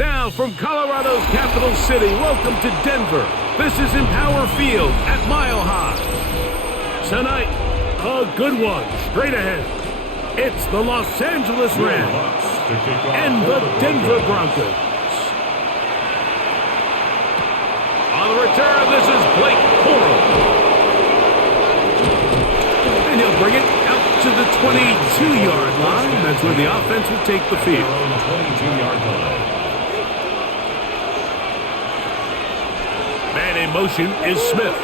Now from Colorado's capital city, welcome to Denver. This is Empower Field at Mile High. Tonight, a good one straight ahead. It's the Los Angeles Rams and the Denver Broncos. On the return, this is Blake Coral. And he'll bring it out to the 22-yard line. That's where the offense will take the field. On the 22-yard line. Man in motion is Smith.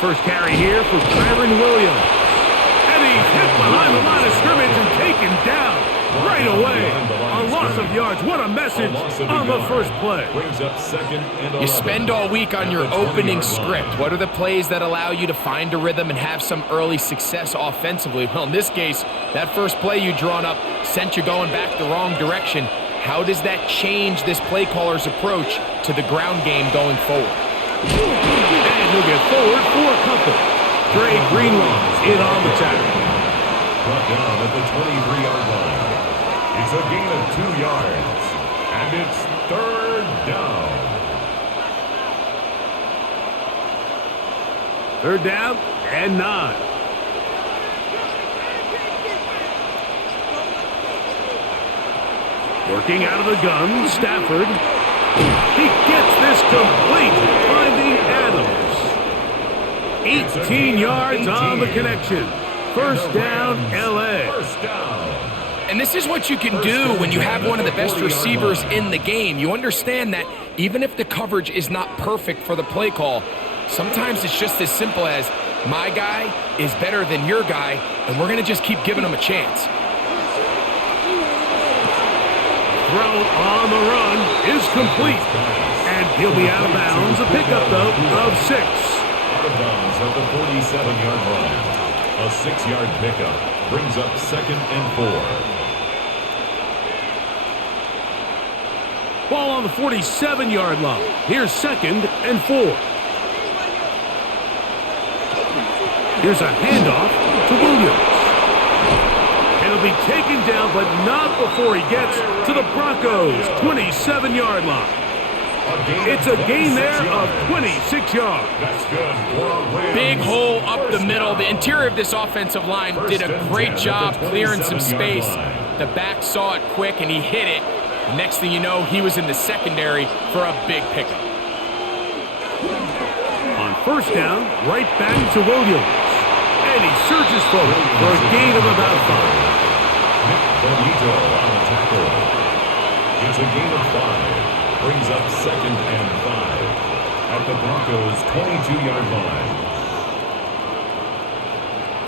First carry here for Kyron Williams. And he's hit behind the line of scrimmage and taken down right away. A loss of yards. What a message on the first play. You spend all week on your opening script. What are the plays that allow you to find a rhythm and have some early success offensively? Well, in this case, that first play you drawn up sent you going back the wrong direction. How does that change this play caller's approach to the ground game going forward? And he'll get forward for a couple. Dre Greenlaw in on the tackle. Brought down at the 23-yard line. It's a gain of 2 yards. And it's third down. Third down and 9. Working out of the gun, Stafford. He gets this complete, finding Adams. 18 yards on the connection. First down, L.A. First down. And this is what you can do when you have one of the best receivers in the game. You understand that even if the coverage is not perfect for the play call, sometimes it's just as simple as my guy is better than your guy, and we're going to just keep giving him a chance. Throw on the run is complete. And he'll be out of bounds. A pickup, though, of 6. Out of bounds at the 47-yard line. A 6-yard pickup brings up 2nd and 4. Ball on the 47-yard line. Here's 2nd and 4. Here's a handoff to Williams. He'll be taken down, but not before he gets to the Broncos' 27-yard line. It's a gain there of 26 yards. That's good. Big hole up the middle. The interior of this offensive line did a great job clearing some space. The back saw it quick, and he hit it. Next thing you know, he was in the secondary for a big pickup. On first down, right back to Williams. And he surges forward for a gain of about 5. Bonito on the tackle. It's a gain of 5. Brings up 2nd and 5 at the Broncos' 22-yard line.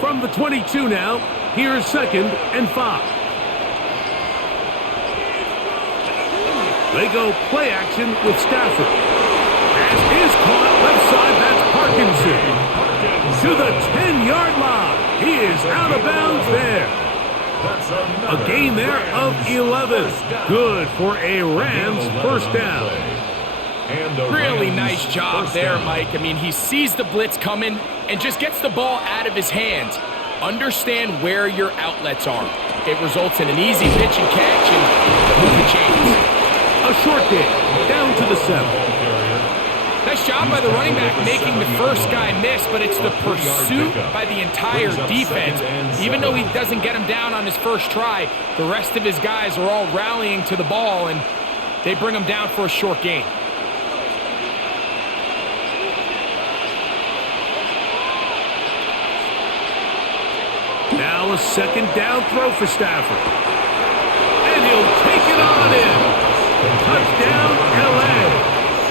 From the 22 now, here's 2nd and 5. They go play action with Stafford. Pass is caught left side. That's Parkinson. To the 10-yard line. He is out of bounds there. A gain there of 11. Good for a Rams first down. Really nice job there, Mike. I mean, he sees the blitz coming and just gets the ball out of his hands. Understand where your outlets are. It results in an easy pitch and catch and move the chains. A short gain, down to the 7. Nice job by the running back making the first guy miss, but it's the pursuit by the entire defense. Even though he doesn't get him down on his first try, the rest of his guys are all rallying to the ball, and they bring him down for a short gain. Now a 2nd down throw for Stafford. And he'll take it on in. Touchdown, L.A.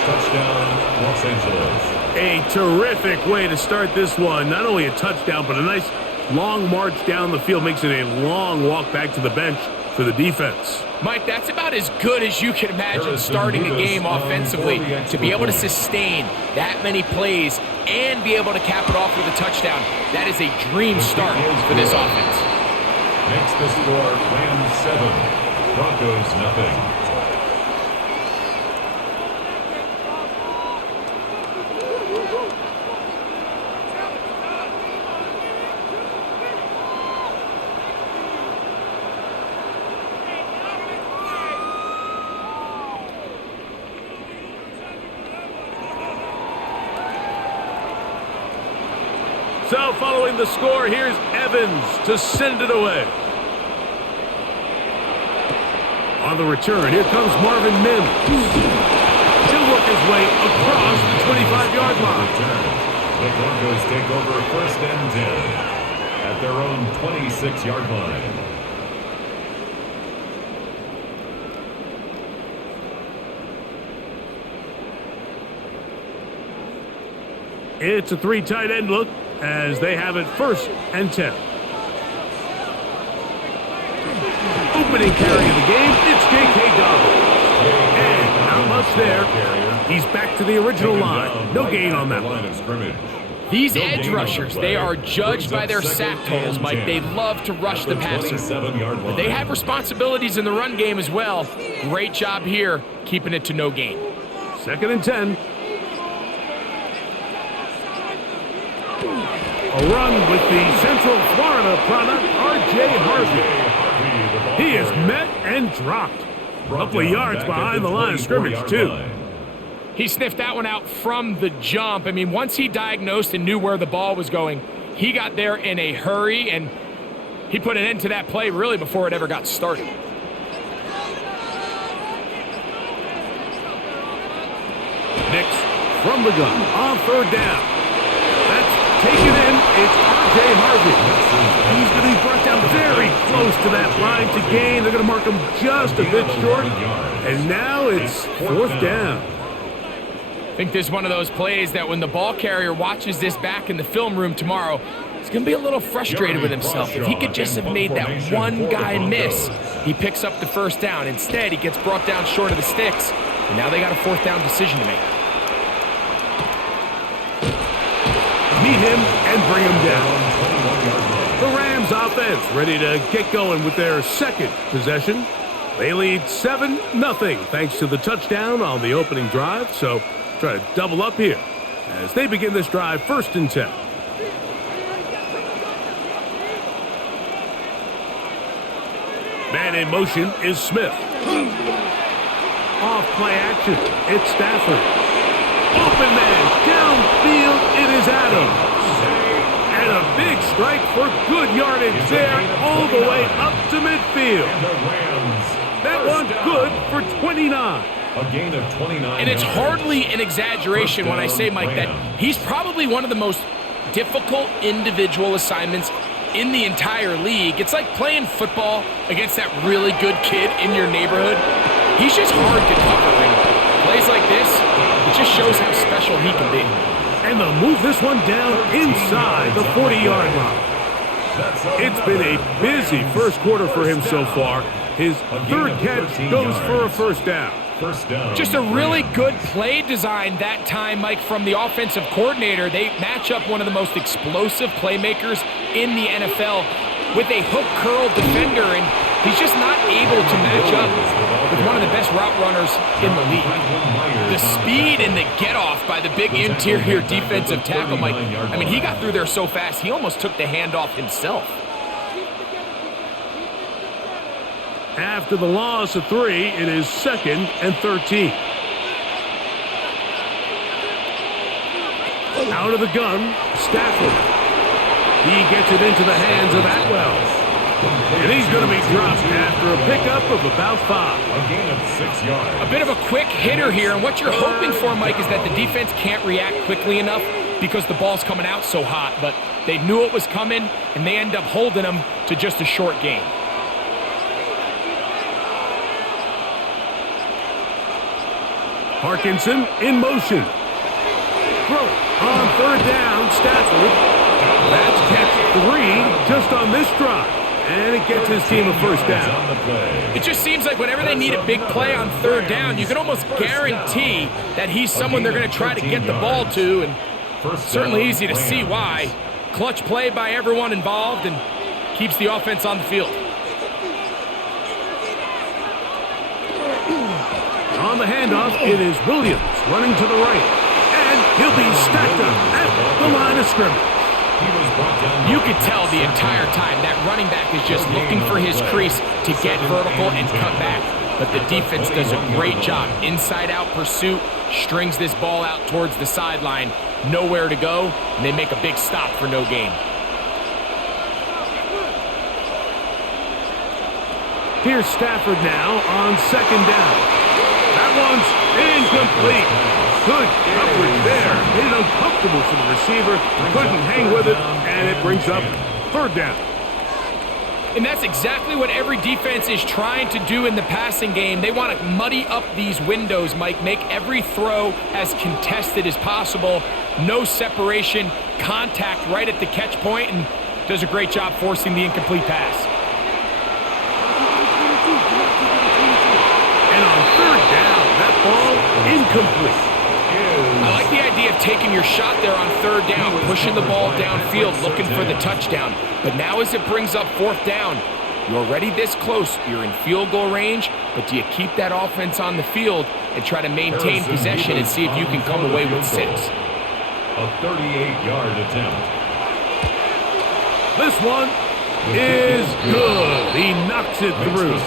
Touchdown, Los Angeles. A terrific way to start this one. Not only a touchdown, but a nice long march down the field. Makes it a long walk back to the bench for the defense. Mike, that's about as good as you can imagine starting a game offensively. To be able to sustain that many plays and be able to cap it off with a touchdown, that is a dream start for this offense. Next the score, Rams 7, Broncos nothing. So following the score, here's Evans to send it away. On the return, here comes Marvin Mims. He'll work his way across the 25-yard line. The Broncos take over 1st and 10 at their own 26-yard line. It's a 3 tight end look as they have it 1st and 10. Opening carry of the game, it's J.K. Dobbins. And not much there. He's back to the original line. No gain on that one. These edge rushers, they are judged by their sack totals, Mike. They love to rush the passer. But they have responsibilities in the run game as well. Great job here, keeping it to no gain. 2nd and 10. A run with the Central Florida product, R.J. Harvey. He is met and dropped. A couple of yards behind the line of scrimmage, too. He sniffed that one out from the jump. I mean, once he diagnosed and knew where the ball was going, he got there in a hurry, and he put an end to that play really before it ever got started. Nix from the gun on 3rd down. That's taken in. It's R.J. Harvey. He's going to be brought down very close to that line to gain. They're going to mark him just a bit short. And now it's 4th down. I think this is one of those plays that when the ball carrier watches this back in the film room tomorrow, he's going to be a little frustrated with himself. If he could just have made that one guy miss, he picks up the 1st down. Instead, he gets brought down short of the sticks, and now they got a 4th down decision to make. Meet him and bring him down. The Rams offense ready to get going with their 2nd possession. They lead 7-0 thanks to the touchdown on the opening drive. So try to double up here as they begin this drive 1st and 10. Man in motion is Smith. Off play action, it's Stafford. Open man, downfield, it is Adams. And a big strike for good yardage there, all the way up to midfield. That one good for 29. A gain of 29. And it's hardly an exaggeration when I say, Mike, that he's probably one of the most difficult individual assignments in the entire league. It's like playing football against that really good kid in your neighborhood. He's just hard to cover. And plays like this, it just shows how special he can be. And they'll move this one down inside the 40-yard line. It's been a busy 1st quarter for him so far. His 3rd catch goes for a 1st down. Just a really good play design that time, Mike, from the offensive coordinator. They match up one of the most explosive playmakers in the NFL with a hook curl defender, and he's just not able to match up with one of the best route runners in the league. The speed and the get-off by the big interior defensive tackle, Mike, I mean, he got through there so fast, he almost took the handoff himself. After the loss of 3, it is 2nd and 13. Out of the gun, Stafford. He gets it into the hands of Atwell. And he's going to be dropped after a pickup of about 5. A gain of 6 yards. A bit of a quick hitter here, and what you're hoping for, Mike, is that the defense can't react quickly enough because the ball's coming out so hot. But they knew it was coming, and they end up holding them to just a short gain. Parkinson in motion. Throw on 3rd down, Stafford. That's catch 3 just on this drive. And it gets his team a 1st down. It just seems like whenever they need a big play on 3rd down, you can almost guarantee that he's someone they're going to try to get the ball to. And certainly easy to see why. Clutch play by everyone involved and keeps the offense on the field. On the handoff, it is Williams running to the right. And he'll be stacked up at the line of scrimmage. You could tell the entire time that running back is just looking for his crease to get vertical and cut back. But the defense does a great job. Inside-out pursuit, strings this ball out towards the sideline, nowhere to go, and they make a big stop for no gain. Here's Stafford now on second down. That one's incomplete. Good coverage there. Made it uncomfortable for the receiver. Couldn't hang with it, and it brings up third down. And that's exactly what every defense is trying to do in the passing game. They want to muddy up these windows, Mike, make every throw as contested as possible. No separation, contact right at the catch point, and does a great job forcing the incomplete pass. And on third down, that ball incomplete. I like the idea of taking your shot there on third down, pushing the ball downfield, looking for the touchdown. But now as it brings up fourth down, you're already this close. You're in field goal range, but do you keep that offense on the field and try to maintain possession and see if you can come away with 6? A 38-yard attempt. This one is good. He knocks it through.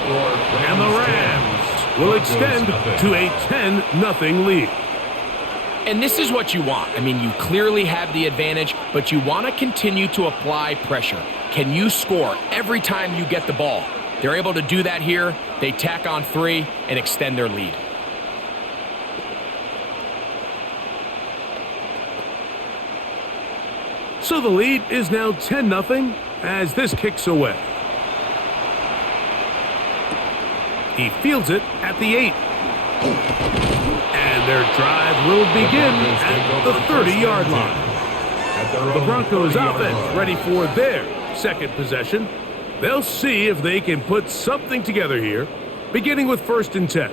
And the Rams will extend to a 10-0 lead. And this is what you want. I mean, you clearly have the advantage, but you want to continue to apply pressure. Can you score every time you get the ball? They're able to do that here. They tack on 3 and extend their lead. So the lead is now 10-0 as this kicks away. He fields it at the 8. And their drive will begin at the 30-yard line. The Broncos offense ready for their second possession. They'll see if they can put something together here, beginning with 1st and 10.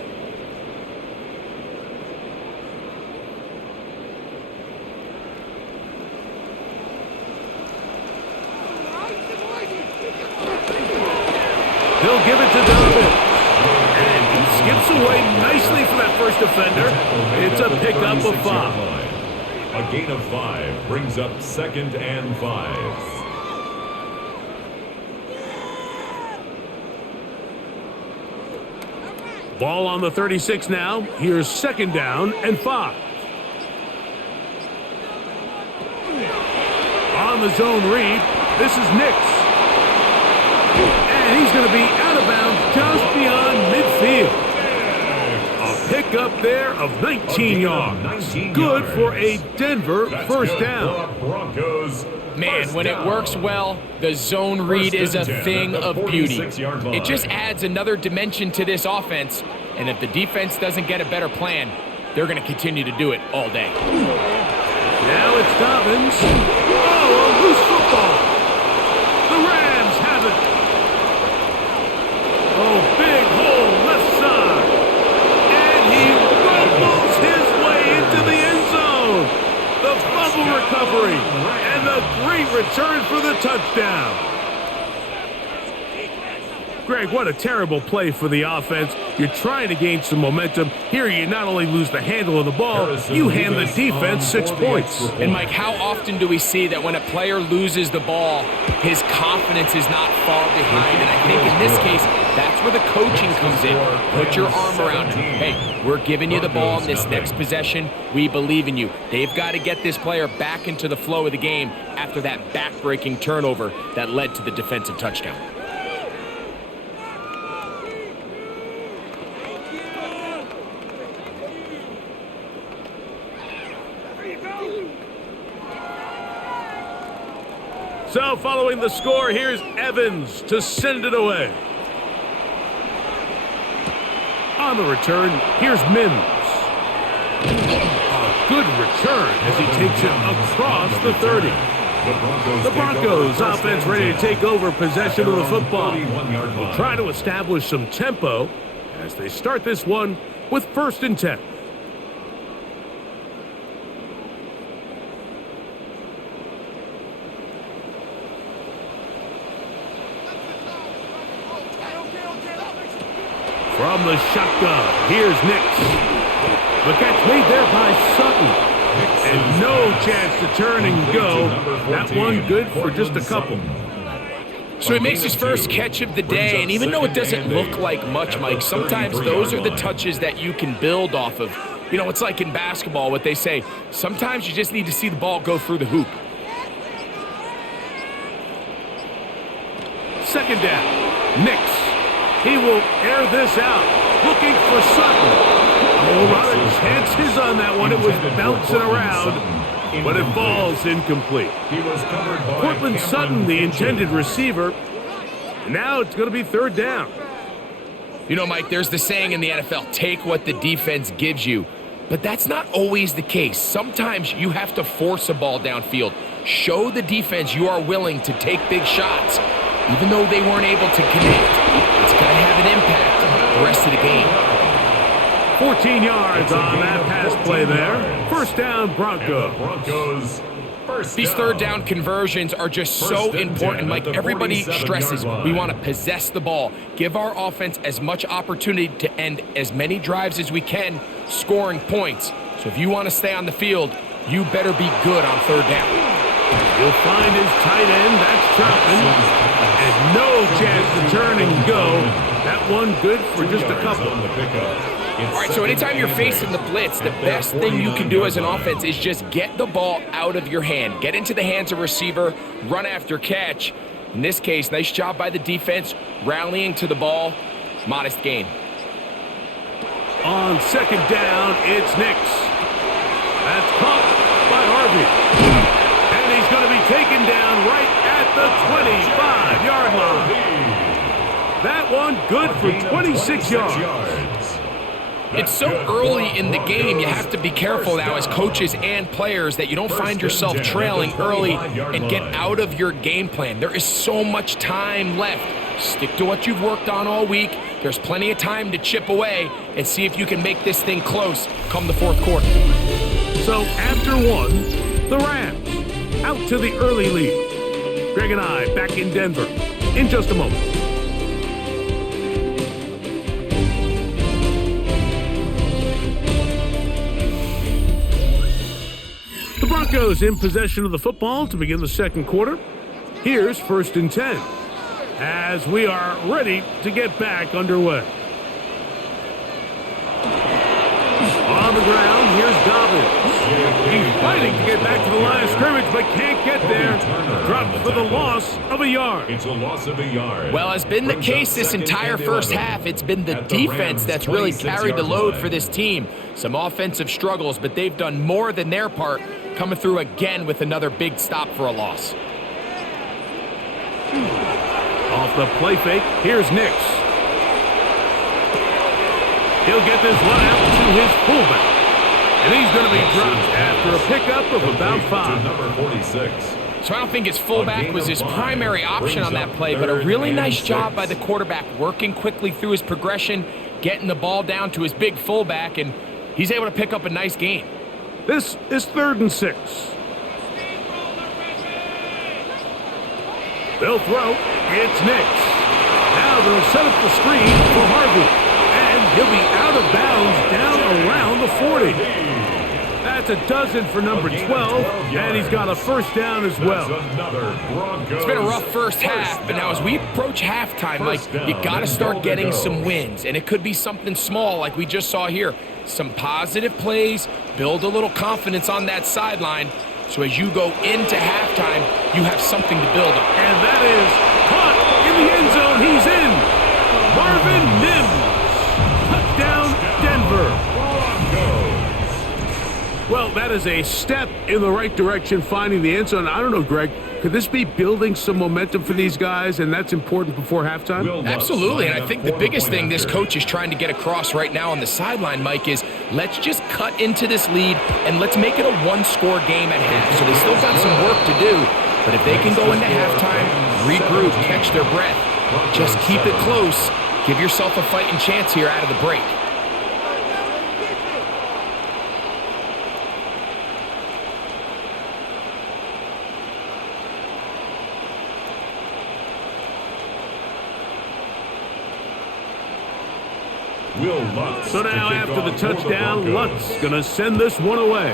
He'll give it to Donovan. Skips away nicely for that first defender. It's a pickup of 5. A gain of 5 brings up 2nd and 5. Ball on the 36 now. Here's 2nd down and 5. On the zone read, this is Nix. And he's going to be out of bounds just beyond midfield. A pickup there of 19 yards. Good for a Denver first down. Man, when it works well, the zone read is a thing of beauty. It just adds another dimension to this offense, and if the defense doesn't get a better plan, they're going to continue to do it all day. Now it's Dobbins. Oh, a loose football. The Rams have it. Oh, big hole left side. And he rumbles his way into the end zone. The fumble recovery and the great return for the touchdown. Greg, what a terrible play for the offense. You're trying to gain some momentum. Here you not only lose the handle of the ball, you hand the defense 6 points. And Mike, how often do we see that when a player loses the ball, his confidence is not far behind? And I think in this case, that's where the coaching comes in. Put your arm around him. Hey, we're giving you the ball in this next possession. We believe in you. They've got to get this player back into the flow of the game after that back-breaking turnover that led to the defensive touchdown. So following the score, here's Evans to send it away. On the return, here's Mims. A good return as he takes it across the 30. The Broncos offense ready to take over possession of the football. Will try to establish some tempo as they start this one with 1st and 10. From the shotgun, here's Nix. The catch made there by Sutton. And no chance to turn and go. That one good for just a couple. So he makes his first catch of the day, and even though it doesn't look like much, Mike, sometimes those are the touches that you can build off of. You know, it's like in basketball, what they say, sometimes you just need to see the ball go through the hoop. Second down. Nix. He will air this out. Looking for Sutton. A lot of chances on that one. It was bouncing around, but it falls incomplete. Cortland Sutton, the intended receiver. Now it's going to be third down. You know, Mike, there's the saying in the NFL, take what the defense gives you. But that's not always the case. Sometimes you have to force a ball downfield. Show the defense you are willing to take big shots. Even though they weren't able to connect, it's going to have an impact the rest of the game. 14 yards on that pass play there. First down, Broncos. These third down conversions are just so important. Like everybody stresses, we want to possess the ball, give our offense as much opportunity to end as many drives as we can, scoring points. So if you want to stay on the field, you better be good on third down. He'll find his tight end. That's Troutman. And no chance to turn and go. That one good for just a couple. All right, so anytime you're facing the blitz, the best thing you can do as an offense is just get the ball out of your hand. Get into the hands of receiver, run after catch. In this case, nice job by the defense, rallying to the ball. Modest gain. On second down, it's Nix. That's caught by Harvey. And he's going to be taken down right at the 25-yard line. That one good for 26 yards. It's so early in the game, you have to be careful now as coaches and players that you don't find yourself trailing early and get out of your game plan. There is so much time left. Stick to what you've worked on all week. There's plenty of time to chip away and see if you can make this thing close come the fourth quarter. So after one, the Rams out to the early lead. Greg and I back in Denver in just a moment. The Broncos in possession of the football to begin the second quarter. Here's 1st and 10 as we are ready to get back underway. On the ground, here's Dobbins. He's fighting to get back to the line of scrimmage, but can't get there. Dropped for the loss of a yard. It's a loss of a yard. Well, as been the case this entire first half, it's been the defense that's really carried the load for this team. Some offensive struggles, but they've done more than their part, coming through again with another big stop for a loss. Off the play fake, here's Nix. He'll get this one out to his fullback. And he's going to be dropped after a pickup of about 5. Number 46. So I don't think his fullback was his primary option on that play, but a really nice job by the quarterback working quickly through his progression, getting the ball down to his big fullback, and he's able to pick up a nice gain. This is 3rd and 6. They'll throw. It's Nix. Now they'll set up the screen for Harvey. And he'll be out of bounds down around the 40. That's a dozen for number 12, and he's got a first down as well. It's been a rough first half, but now as we approach halftime, Mike, you got to start getting some wins, and it could be something small like we just saw here. Some positive plays, build a little confidence on that sideline, so as you go into halftime, you have something to build on. And that is caught in the end zone. He's in. Marvin Mims. Touchdown, Denver. Well, that is a step in the right direction, finding the end zone. I don't know, Greg, could this be building some momentum for these guys, and that's important before halftime? Absolutely, and I think the biggest thing this coach is trying to get across right now on the sideline, Mike, is let's just cut into this lead, and let's make it a one-score game at half. So they still got some work to do, but if they can go into halftime, regroup, catch their breath, just keep it close, give yourself a fighting chance here out of the break. So now after the touchdown, Lutz going to send this one away.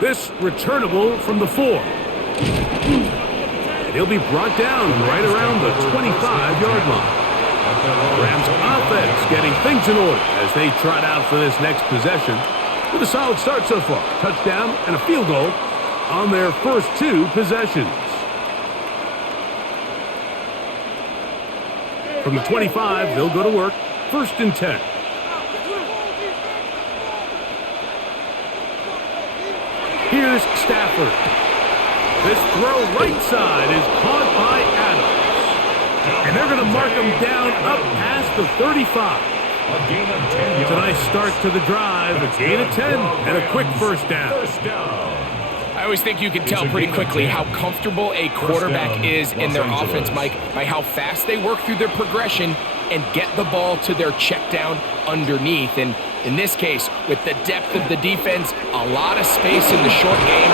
This returnable from the 4. And he'll be brought down right around the 25-yard line. Rams offense getting things in order as they trot out for this next possession. With a solid start so far. Touchdown and a field goal on their first two possessions. From the 25, they'll go to work. 1st and 10. Here's Stafford. This throw right side is caught by Adams. And they're going to mark him down up past the 35. A gain of 10 yards. It's a nice start to the drive. A gain of 10 and a quick first down. I always think you can tell pretty quickly how comfortable a quarterback is in their offense, Mike, by how fast they work through their progression and get the ball to their check down underneath. And in this case, with the depth of the defense, a lot of space in the short game,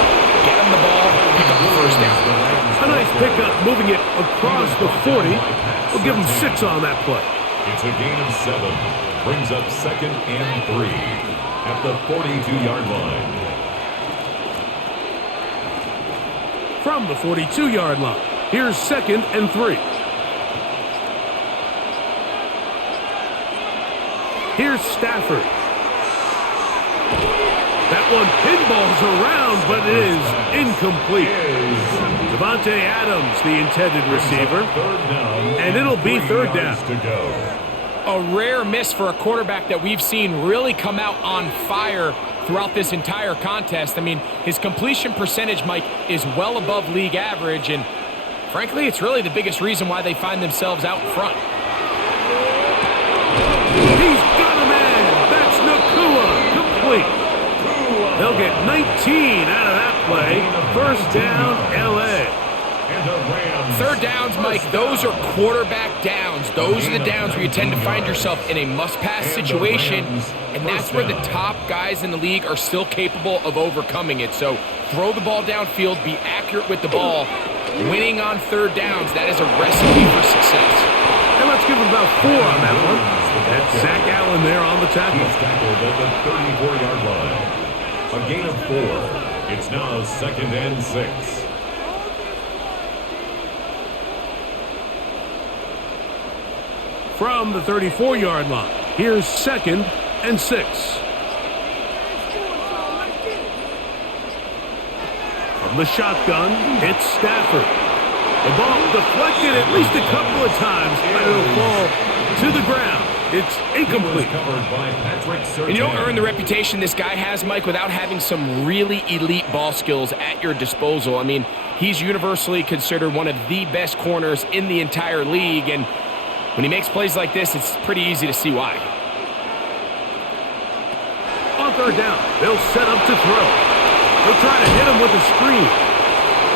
get them the ball, pick up the first down. A nice pickup, moving it across the 40. We'll give them 6 on that play. It's a gain of 7. Brings up 2nd and 3 at the 42-yard line. From the 42-yard line, here's 2nd and 3. Here's Stafford. That one pinballs around, but it is incomplete. Devontae Adams, the intended receiver. And it'll be 3rd down. A rare miss for a quarterback that we've seen really come out on fire throughout this entire contest. I mean, his completion percentage, Mike, is well above league average, and frankly, it's really the biggest reason why they find themselves out in front. He's got a man. That's Nakua. Complete. They'll get 19 out of that play. 1st down, L.A. 3rd downs, Mike, those are quarterback downs. Those are the downs where you tend to find yourself in a must-pass situation, and that's where the top guys in the league are still capable of overcoming it. So throw the ball downfield, be accurate with the ball. Winning on 3rd downs, that is a recipe for success. And let's give him about 4 on that one. That's Zach Allen there on the tackle. He's tackled at the 34-yard line. A gain of 4. It's now 2nd and 6. From the 34-yard line, here's 2nd and 6. From the shotgun, it's Stafford. The ball deflected at least a couple of times, but it'll fall to the ground. It's incomplete. And you don't earn the reputation this guy has, Mike, without having some really elite ball skills at your disposal. I mean, he's universally considered one of the best corners in the entire league, and when he makes plays like this, it's pretty easy to see why. On 3rd down, they'll set up to throw. They'll try to hit him with a screen.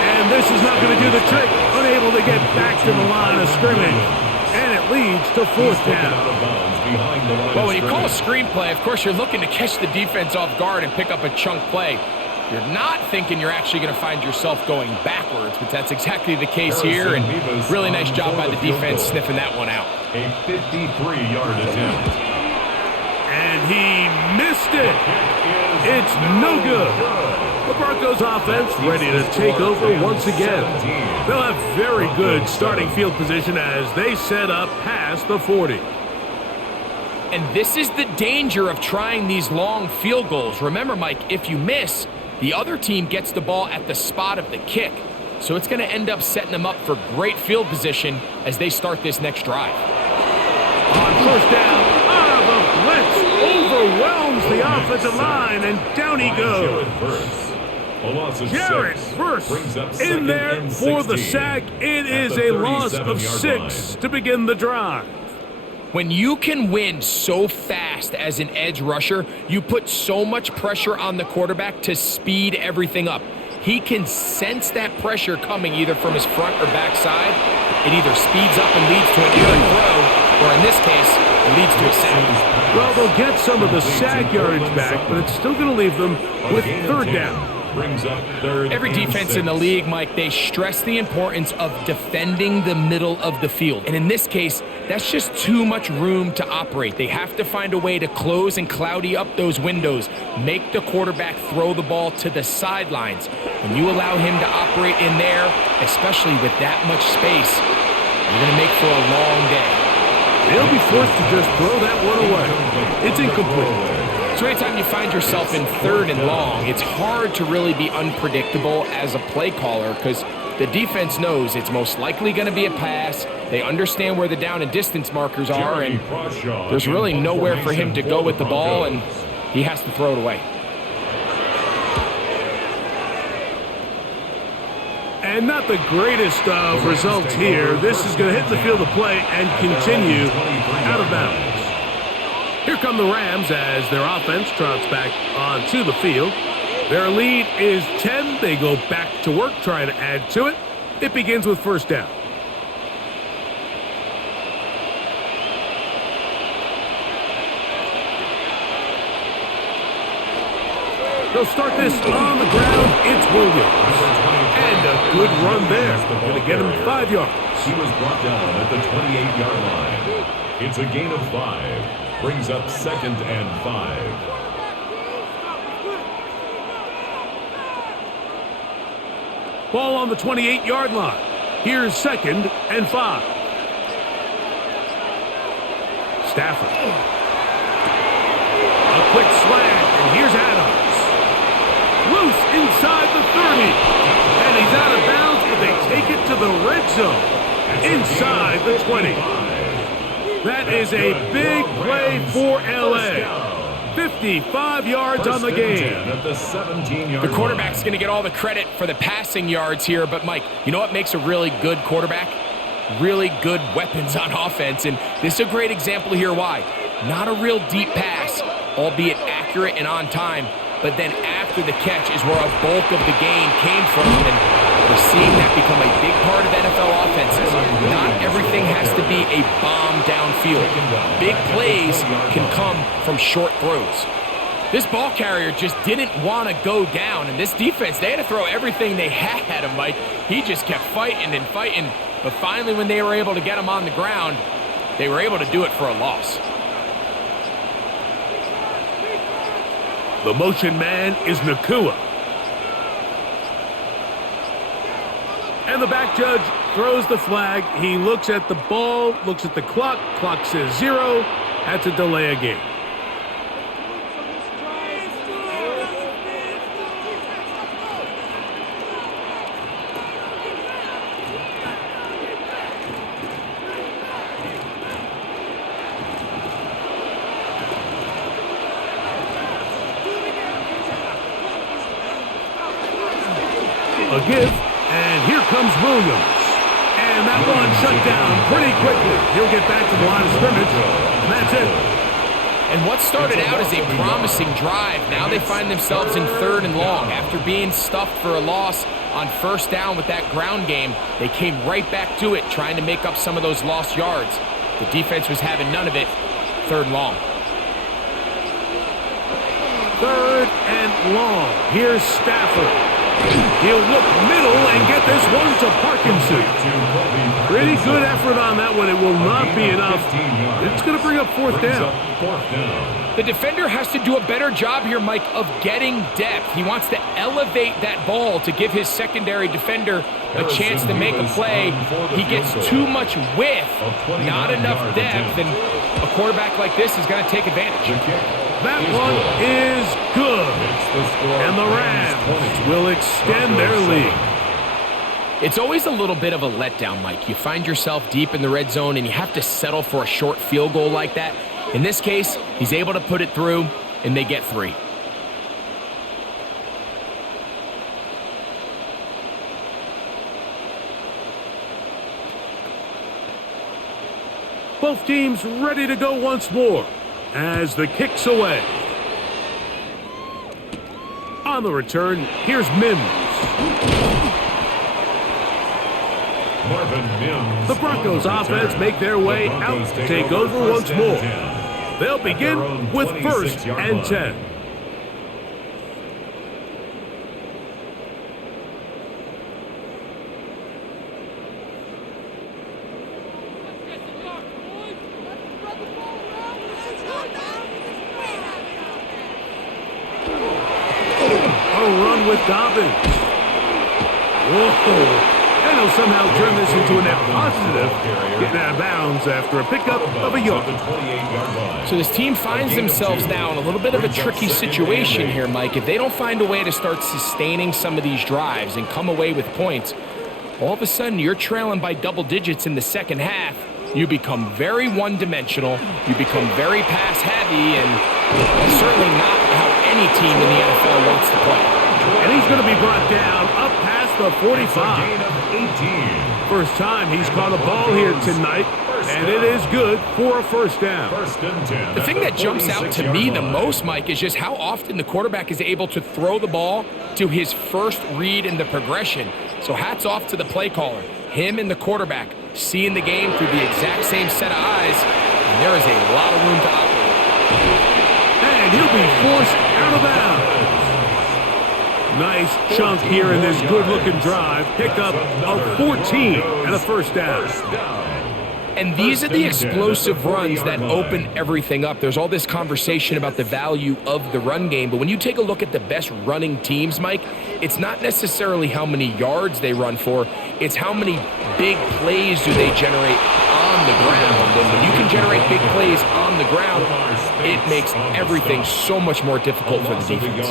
And this is not going to do the trick. Unable to get back to the line of scrimmage. And it leads to 4th down. Well, when you call a screen play, of course, you're looking to catch the defense off guard and pick up a chunk play. You're not thinking you're actually going to find yourself going backwards, but that's exactly the case here, and really nice job by the defense sniffing that one out. A 53-yard attempt. And he missed it. It's no good. The Broncos offense ready to take over once again. They'll have very good starting field position as they set up past the 40. And this is the danger of trying these long field goals. Remember, Mike, if you miss, the other team gets the ball at the spot of the kick. So it's going to end up setting them up for great field position as they start this next drive. On 1st down, the blitz overwhelms the offensive line, and down he goes. Jared Verse in there for the sack. It is a loss of 6 to begin the drive. When you can win so fast as an edge rusher, you put so much pressure on the quarterback to speed everything up. He can sense that pressure coming either from his front or back side. It either speeds up and leads to an errant throw, or in this case, it leads to a sack. Well, they'll get some of the sack yardage back, but it's still going to leave them with 3rd down. Every defense in the league, Mike, they stress the importance of defending the middle of the field. And in this case, that's just too much room to operate. They have to find a way to close and cloudy up those windows, make the quarterback throw the ball to the sidelines. When you allow him to operate in there, especially with that much space, you're going to make for a long day. He'll be forced to just throw that one away. It's incomplete. So anytime you find yourself in 3rd and long, it's hard to really be unpredictable as a play caller because the defense knows it's most likely going to be a pass. They understand where the down and distance markers are, and there's really nowhere for him to go with the ball, and he has to throw it away. And not the greatest of results here. This is going to hit the field of play and continue out of bounds. Here come the Rams as their offense trots back onto the field. Their lead is 10. They go back to work, trying to add to it. It begins with first down. They'll start this on the ground. It's Williams. And a good run there. Going to get him 5 yards. He was brought down at the 28-yard line. It's a gain of 5. Brings up 2nd and 5. Ball on the 28-yard line. Here's 2nd and 5. Stafford. A quick slant, and here's Adams. Loose inside the 30. And he's out of bounds, but they take it to the red zone. Inside the 20. That is a big play for L.A. 55 yards on the game. The quarterback's going to get all the credit for the passing yards here, but Mike, you know what makes a really good quarterback? Really good weapons on offense, and this is a great example here why. Not a real deep pass, albeit accurate and on time, but then after the catch is where a bulk of the gain came from, and we're seeing that become a big part of NFL offenses. Not everything has to be a bomb downfield. Big plays can come from short throws. This ball carrier just didn't want to go down, and this defense, they had to throw everything they had at him, Mike. He just kept fighting and fighting, but finally when they were able to get him on the ground, they were able to do it for a loss. The motion man is Nakua. And the back judge throws the flag. He looks at the ball, looks at the clock. Clock says 0. That's a delay of game. A give, and here comes Williams. And that one shut down pretty quickly. He'll get back to the line of scrimmage, and that's it. And what started out as a promising drive, now they find themselves in 3rd and long. After being stuffed for a loss on first down with that ground game, they came right back to it, trying to make up some of those lost yards. The defense was having none of it. 3rd and long. 3rd and long. Here's Stafford. He'll look middle and get this one to Parkinson. Pretty good effort on that one. It will not be enough. It's going to bring up 4th down. The defender has to do a better job here, Mike, of getting depth. He wants to elevate that ball to give his secondary defender a chance to make a play. He gets too much width, not enough depth, and a quarterback like this is going to take advantage. That one is good. And the Rams will extend their lead. It's always a little bit of a letdown, Mike. You find yourself deep in the red zone and you have to settle for a short field goal like that. In this case, he's able to put it through and they get 3. Both teams ready to go once more as the kick's away. On the return, here's Mims. The Broncos offense make their way out to take over once more. They'll begin with 1st and 10. A run with Dobbins. Whoa. And he'll somehow turn this into a net positive, getting out of bounds after a pickup of a yard. So this team finds themselves now in a little bit of a tricky situation here, Mike. If they don't find a way to start sustaining some of these drives and come away with points, all of a sudden you're trailing by double digits in the second half. You become very one-dimensional, you become very pass-heavy, and that's certainly not how any team in the NFL wants to play. And he's going to be brought down up past the 45. First time he's caught a ball here tonight, and it is good for a first down. The thing that jumps out to me the most, Mike, is just how often the quarterback is able to throw the ball to his first read in the progression. So hats off to the play caller. Him and the quarterback seeing the game through the exact same set of eyes, and there is a lot of room to operate. And he'll be forced out of bounds. Nice chunk here in this good-looking drive. Pickup of 14 and a first down. And these are the explosive runs that open everything up. There's all this conversation about the value of the run game, but when you take a look at the best running teams, Mike, it's not necessarily how many yards they run for, it's how many big plays do they generate on the ground. And when you can generate big plays on the ground, it makes everything so much more difficult for the defense.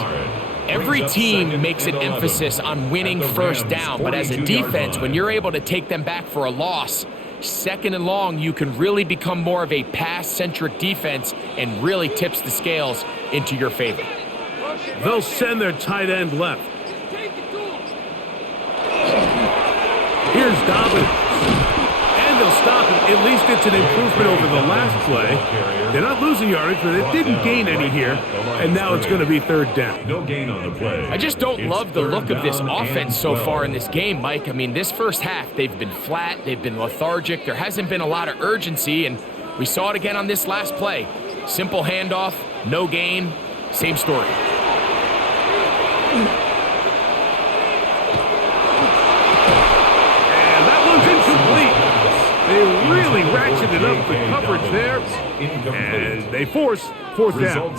Every team makes an emphasis on winning first down, but as a defense, when you're able to take them back for a loss, second and long, you can really become more of a pass-centric defense and really tips the scales into your favor. They'll send their tight end left. Here's Dobbins. And they'll stop him. At least it's an improvement over the last play. They're not losing yardage, but it didn't gain any here. And now it's going to be third down. No gain on the play. I just don't love the look of this offense so far in this game, Mike. I mean, this first half, they've been flat, they've been lethargic, there hasn't been a lot of urgency, and we saw it again on this last play. Simple handoff, no gain, same story. And that one's incomplete. They really ratcheted up the coverage there, and they force fourth down.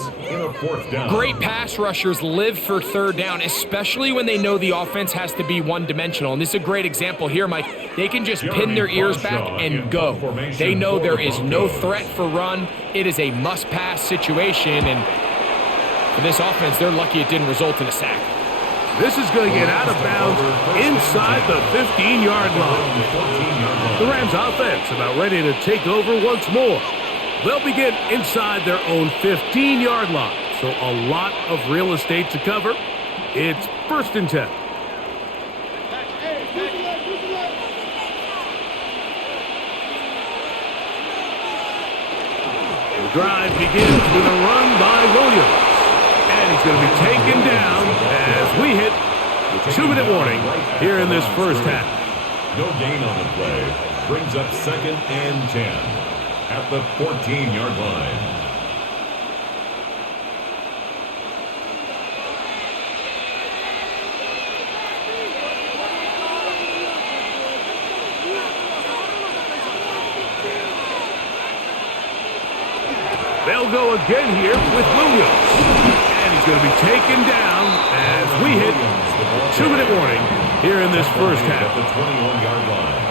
Great pass rushers live for third down, especially when they know the offense has to be one-dimensional. And this is a great example here, Mike. They can just pin their ears back and go. They know there is no threat for run. It is a must-pass situation, and for this offense, they're lucky it didn't result in a sack. This is going to get out of bounds inside the 15-yard line. The Rams offense about ready to take over once more. They'll begin inside their own 15-yard line, so a lot of real estate to cover. It's first and 10. The drive begins with a run by Williams. And he's going to be taken down as we hit the 2-minute warning here in this first half. No gain on the play. Brings up second and 10 at the 14-yard line. They'll go again here with Williams. And he's going to be taken down as we hit the 2-minute warning here in this first half. At the 21-yard line.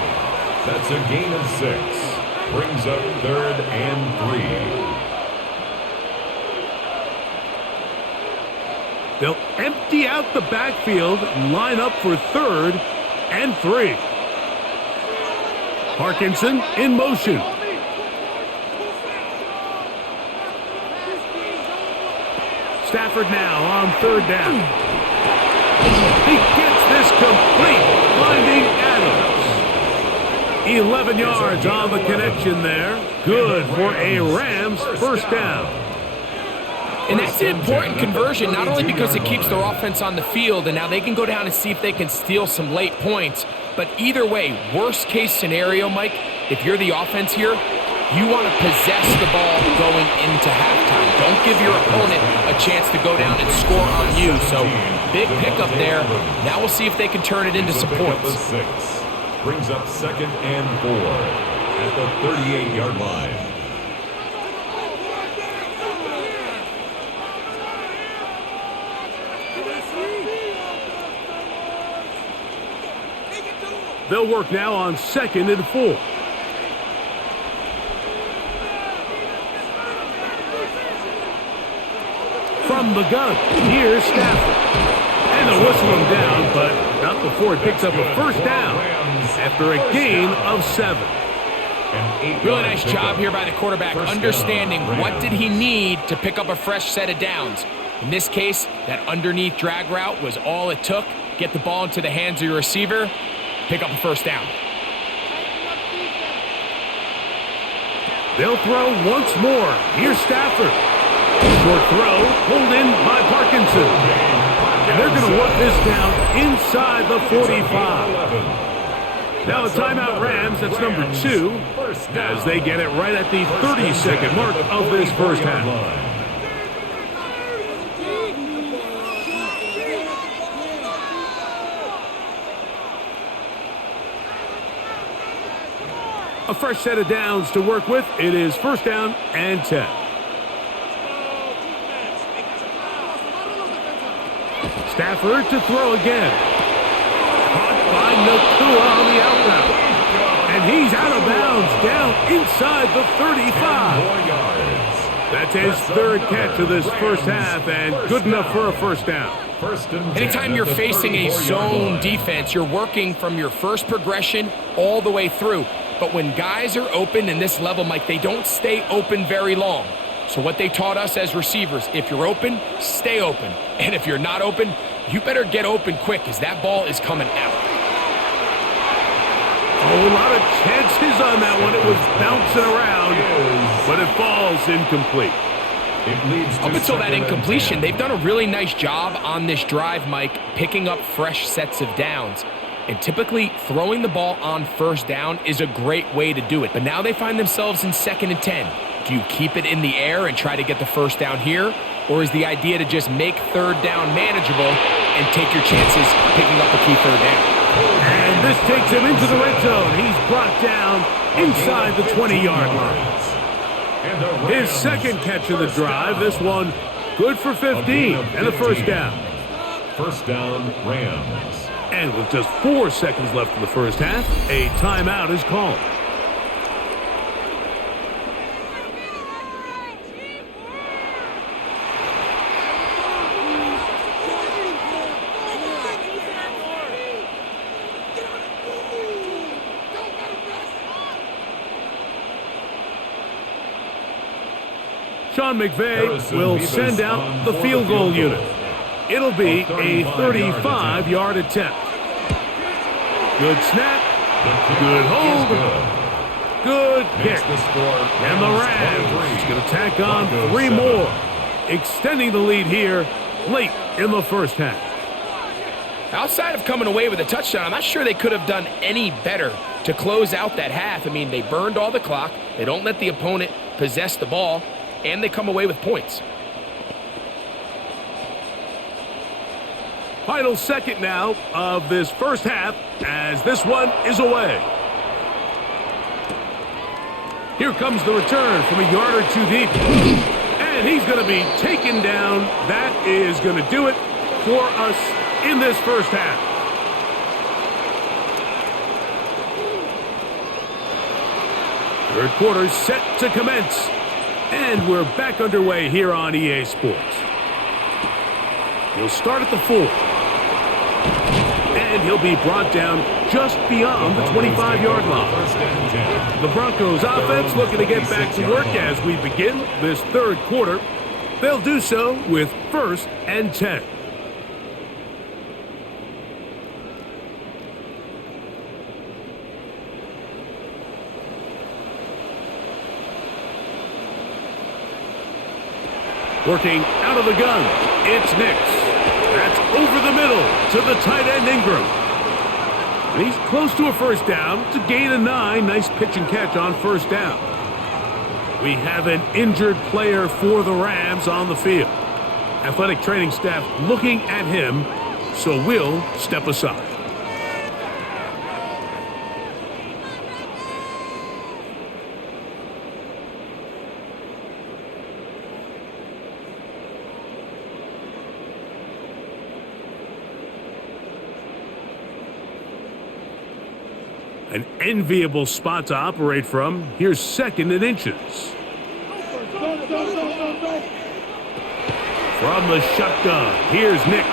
That's a gain of 6. Brings up third and 3. They'll empty out the backfield and line up for third and 3. Parkinson in motion. Stafford now on third down. He gets this complete, finding Adams. 11 yards on the connection there. Good for a Rams first down. And that's an important conversion, not only because it keeps their offense on the field, and now they can go down and see if they can steal some late points, but either way, worst case scenario, Mike, if you're the offense here, you want to possess the ball going into halftime. Don't give your opponent a chance to go down and score on you. So, big pickup there. Now we'll see if they can turn it into some points. 6. Brings up second and 4 at the 38-yard line. They'll work now on 2nd and 4. From the gun, here's Stafford. And they'll whistle him down, but not before he picks up a first down after a gain of 7. Really nice job here by the quarterback, understanding what did he need to pick up a fresh set of downs. In this case, that underneath drag route was all it took. Get the ball into the hands of your receiver, pick up a first down. They'll throw once more. Here's Stafford. Short throw, pulled in by Parkinson. And they're going to work this down inside the 45. Now a timeout Rams, that's number 2, as they get it right at the 30-second mark of this first half. A fresh set of downs to work with. It is first down and 10. Stafford to throw again. Caught by Nakua on the out route. And he's out of bounds down inside the 35. That's his third catch of this first half and good enough for a first down. Anytime you're facing a zone defense, you're working from your first progression all the way through. But when guys are open in this level, Mike, they don't stay open very long. So what they taught us as receivers, if you're open, stay open. And if you're not open, you better get open quick because that ball is coming out. Oh, a lot of chances on that one. It was bouncing around, but it falls incomplete. Up until that incompletion, they've done a really nice job on this drive, Mike, picking up fresh sets of downs. And typically, throwing the ball on first down is a great way to do it. But now they find themselves in 2nd and 10. Do you keep it in the air and try to get the first down here? Or is the idea to just make third down manageable and take your chances picking up a key third down? And this takes him into the red zone. He's brought down inside the 20-yard line. His second catch of the drive. This one good for 15 and a first down. First down, Rams. And with just 4 seconds left in the first half, a timeout is called. Sean McVay will send out the field goal unit. It'll be a 35-yard attempt. Good snap. Good hold. Good kick. And the Rams going to tack on 3 more, extending the lead here late in the first half. Outside of coming away with a touchdown, I'm not sure they could have done any better to close out that half. I mean, they burned all the clock. They don't let the opponent possess the ball, and they come away with points. Final second now of this first half as this one is away. Here comes the return from a yard or 2 deep. And he's going to be taken down. That is going to do it for us in this first half. Third quarter set to commence. And we're back underway here on EA Sports. He'll start at the 4. And he'll be brought down just beyond the 25-yard line. The Broncos offense looking to get back to work as we begin this third quarter. They'll do so with 1st and 10. Working out of the gun, it's Nix. That's over the middle to the tight end Ingram. And he's close to a first down. It's a gain of 9. Nice pitch and catch on first down. We have an injured player for the Rams on the field. Athletic training staff looking at him, so we'll step aside. An enviable spot to operate from. Here's 2nd and inches. From the shotgun, here's Nix.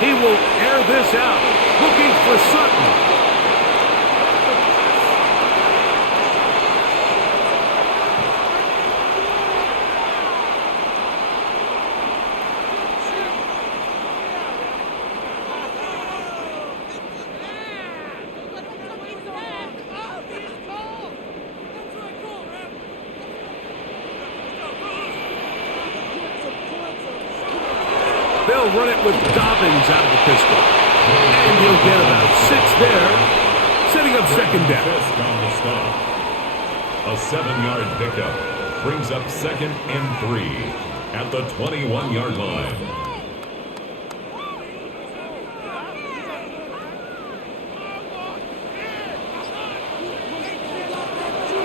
He will air this out, looking for Sutton. They'll run it with Dobbins out of the pistol. And he'll get about 6 there, setting up 2nd down. A 7-yard pickup brings up 2nd and 3 at the 21-yard line.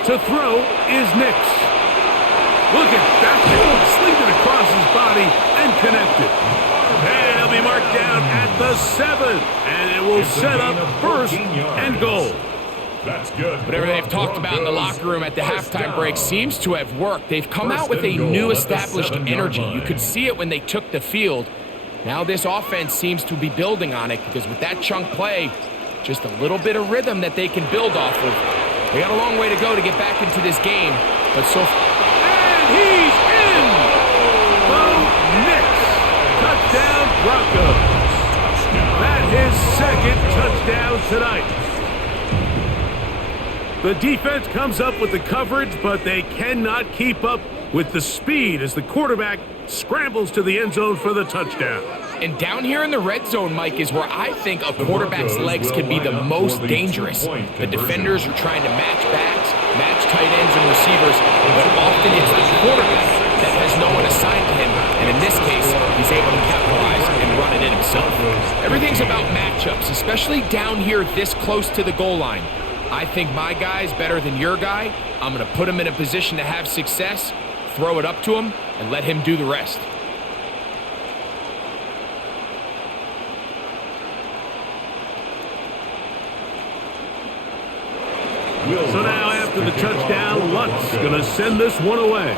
To throw is Nix. Look at that. Slinged it across his body and connected. And he'll be marked down at the 7. And it will set up 1st and goal. That's good. Whatever they've talked about in the locker room at the halftime break seems to have worked. They've come out with a new established energy. You could see it when they took the field. Now this offense seems to be building on it because with that chunk play, just a little bit of rhythm that they can build off of. They got a long way to go to get back into this game, but so far. And he's in! Bo Nix. Touchdown Broncos. That his 2nd touchdown tonight. The defense comes up with the coverage, but they cannot keep up with the speed as the quarterback scrambles to the end zone for the touchdown. And down here in the red zone, Mike, is where I think a quarterback's legs can be the most dangerous. The defenders are trying to match backs, match tight ends and receivers, but often it's the quarterback that has no one assigned to him. And in this case, he's able to capitalize and run it in himself. Everything's about matchups, especially down here this close to the goal line. I think my guy's better than your guy. I'm going to put him in a position to have success, throw it up to him, and let him do the rest. So now after the touchdown, Luck's going to send this one away.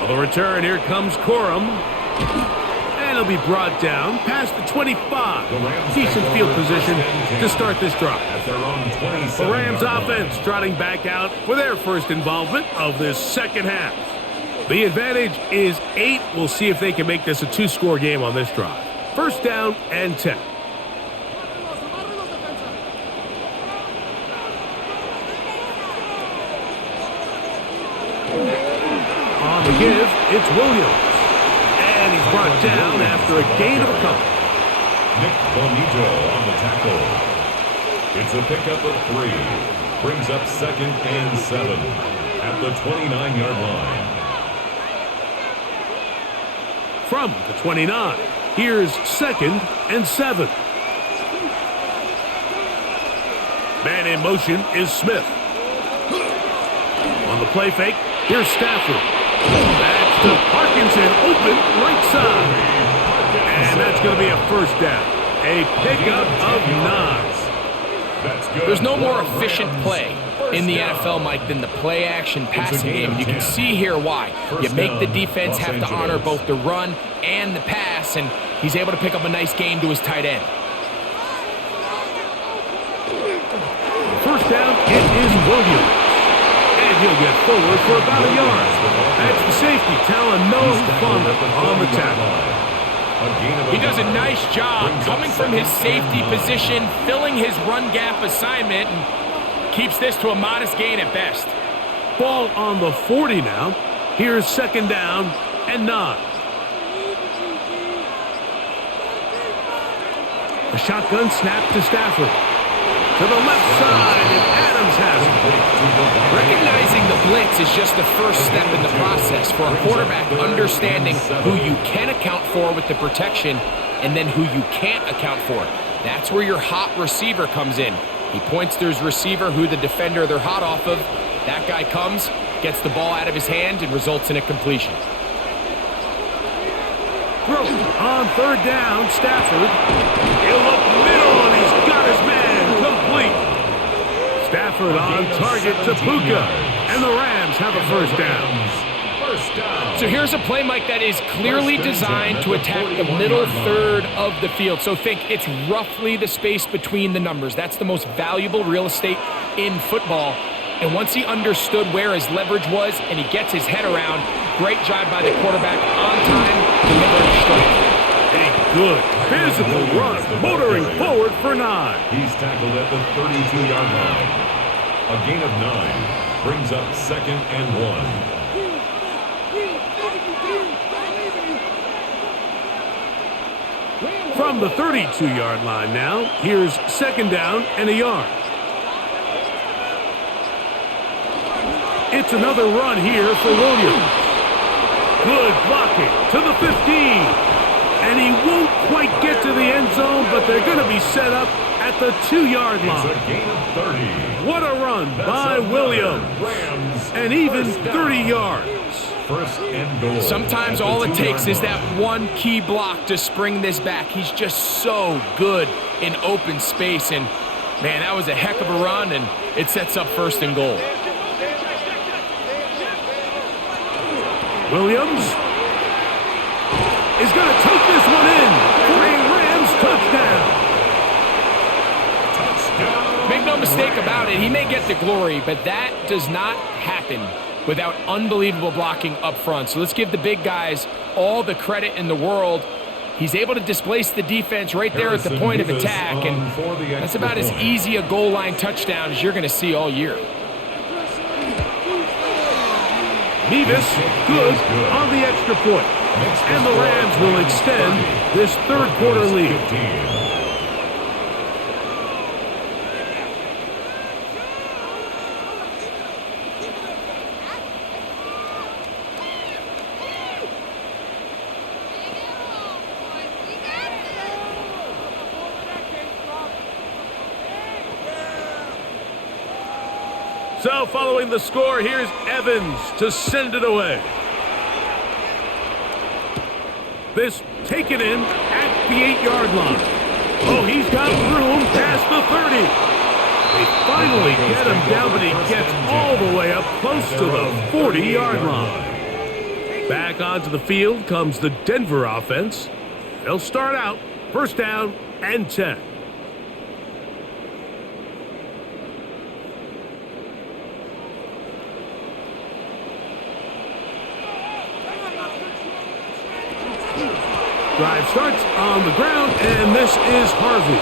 On the return, here comes Corum. And he'll be brought down past the 25. Decent field position to start this drive. The Rams offense trotting back out for their first involvement of this 2nd half. The advantage is 8. We'll see if they can make this a 2-score game on this drive. 1st down and 10. On the give, it's Williams. And he's brought down after a gain of a couple. Nick Bonito on the tackle. It's a pickup of 3. Brings up 2nd and 7 at the 29-yard line. From the 29, here's 2nd and 7. Man in motion is Smith. On the play fake, here's Stafford. That's to Parkinson, open right side. And that's going to be a 1st down. A pickup of 9. There's no more efficient play in the NFL, Mike, than the play-action passing game. And you can see here why. You make the defense have to honor both the run and the pass, and he's able to pick up a nice gain to his tight end. 1st down, it is Williams. And he'll get forward for about a yard. That's the safety, Talanoa on the tackle. He does a nice job coming from his safety position, filling his run gap assignment, and keeps this to a modest gain at best. Ball on the 40 now. Here's 2nd down and 9. A shotgun snap to Stafford. To the left side, and Adams has it. Recognizing the blitz is just the first step in the process for a quarterback understanding who you can account for with the protection and then who you can't account for. That's where your hot receiver comes in. He points to his receiver who the defender they're hot off of. That guy comes, gets the ball out of his hand, and results in a completion. Throw on 3rd down, Stafford. He'll look middle, and he's got his Stafford on target to Puka, and the Rams have a first down. So here's a play, Mike, that is clearly designed to attack the middle third of the field. So think it's roughly the space between the numbers. That's the most valuable real estate in football. And once he understood where his leverage was and he gets his head around, great job by the quarterback on time, delivering strike. A good physical run, motoring forward for 9. He's tackled at the 32-yard line. A gain of 9 brings up 2nd and 1. From the 32-yard line now, here's 2nd down and a yard. It's another run here for Williams. Good blocking to the 15. And he won't quite get to the end zone, but they're going to be set up at the 2-yard line. It's a gain of 30. What a run by Williams. And even 30 yards. First and goal. Sometimes all it takes is that one key block to spring this back. He's just so good in open space. And, man, that was a heck of a run, and it sets up 1st and goal. Williams is going to take this one in for a Rams touchdown. Make no mistake about it, he may get the glory, but that does not happen without unbelievable blocking up front. So let's give the big guys all the credit in the world. He's able to displace the defense right there at the point of attack, and that's about as easy a goal line touchdown as you're going to see all year. Nevis, good on the extra point. And the Rams will extend this 3rd quarter lead. So following the score, here's Evans to send it away. This taken in at the 8-yard line. Oh, he's got room past the 30. They finally get him down, but he gets all the way up close to the 40-yard line. Back onto the field comes the Denver offense. They'll start out 1st down and 10. Drive starts on the ground, and this is Harvey.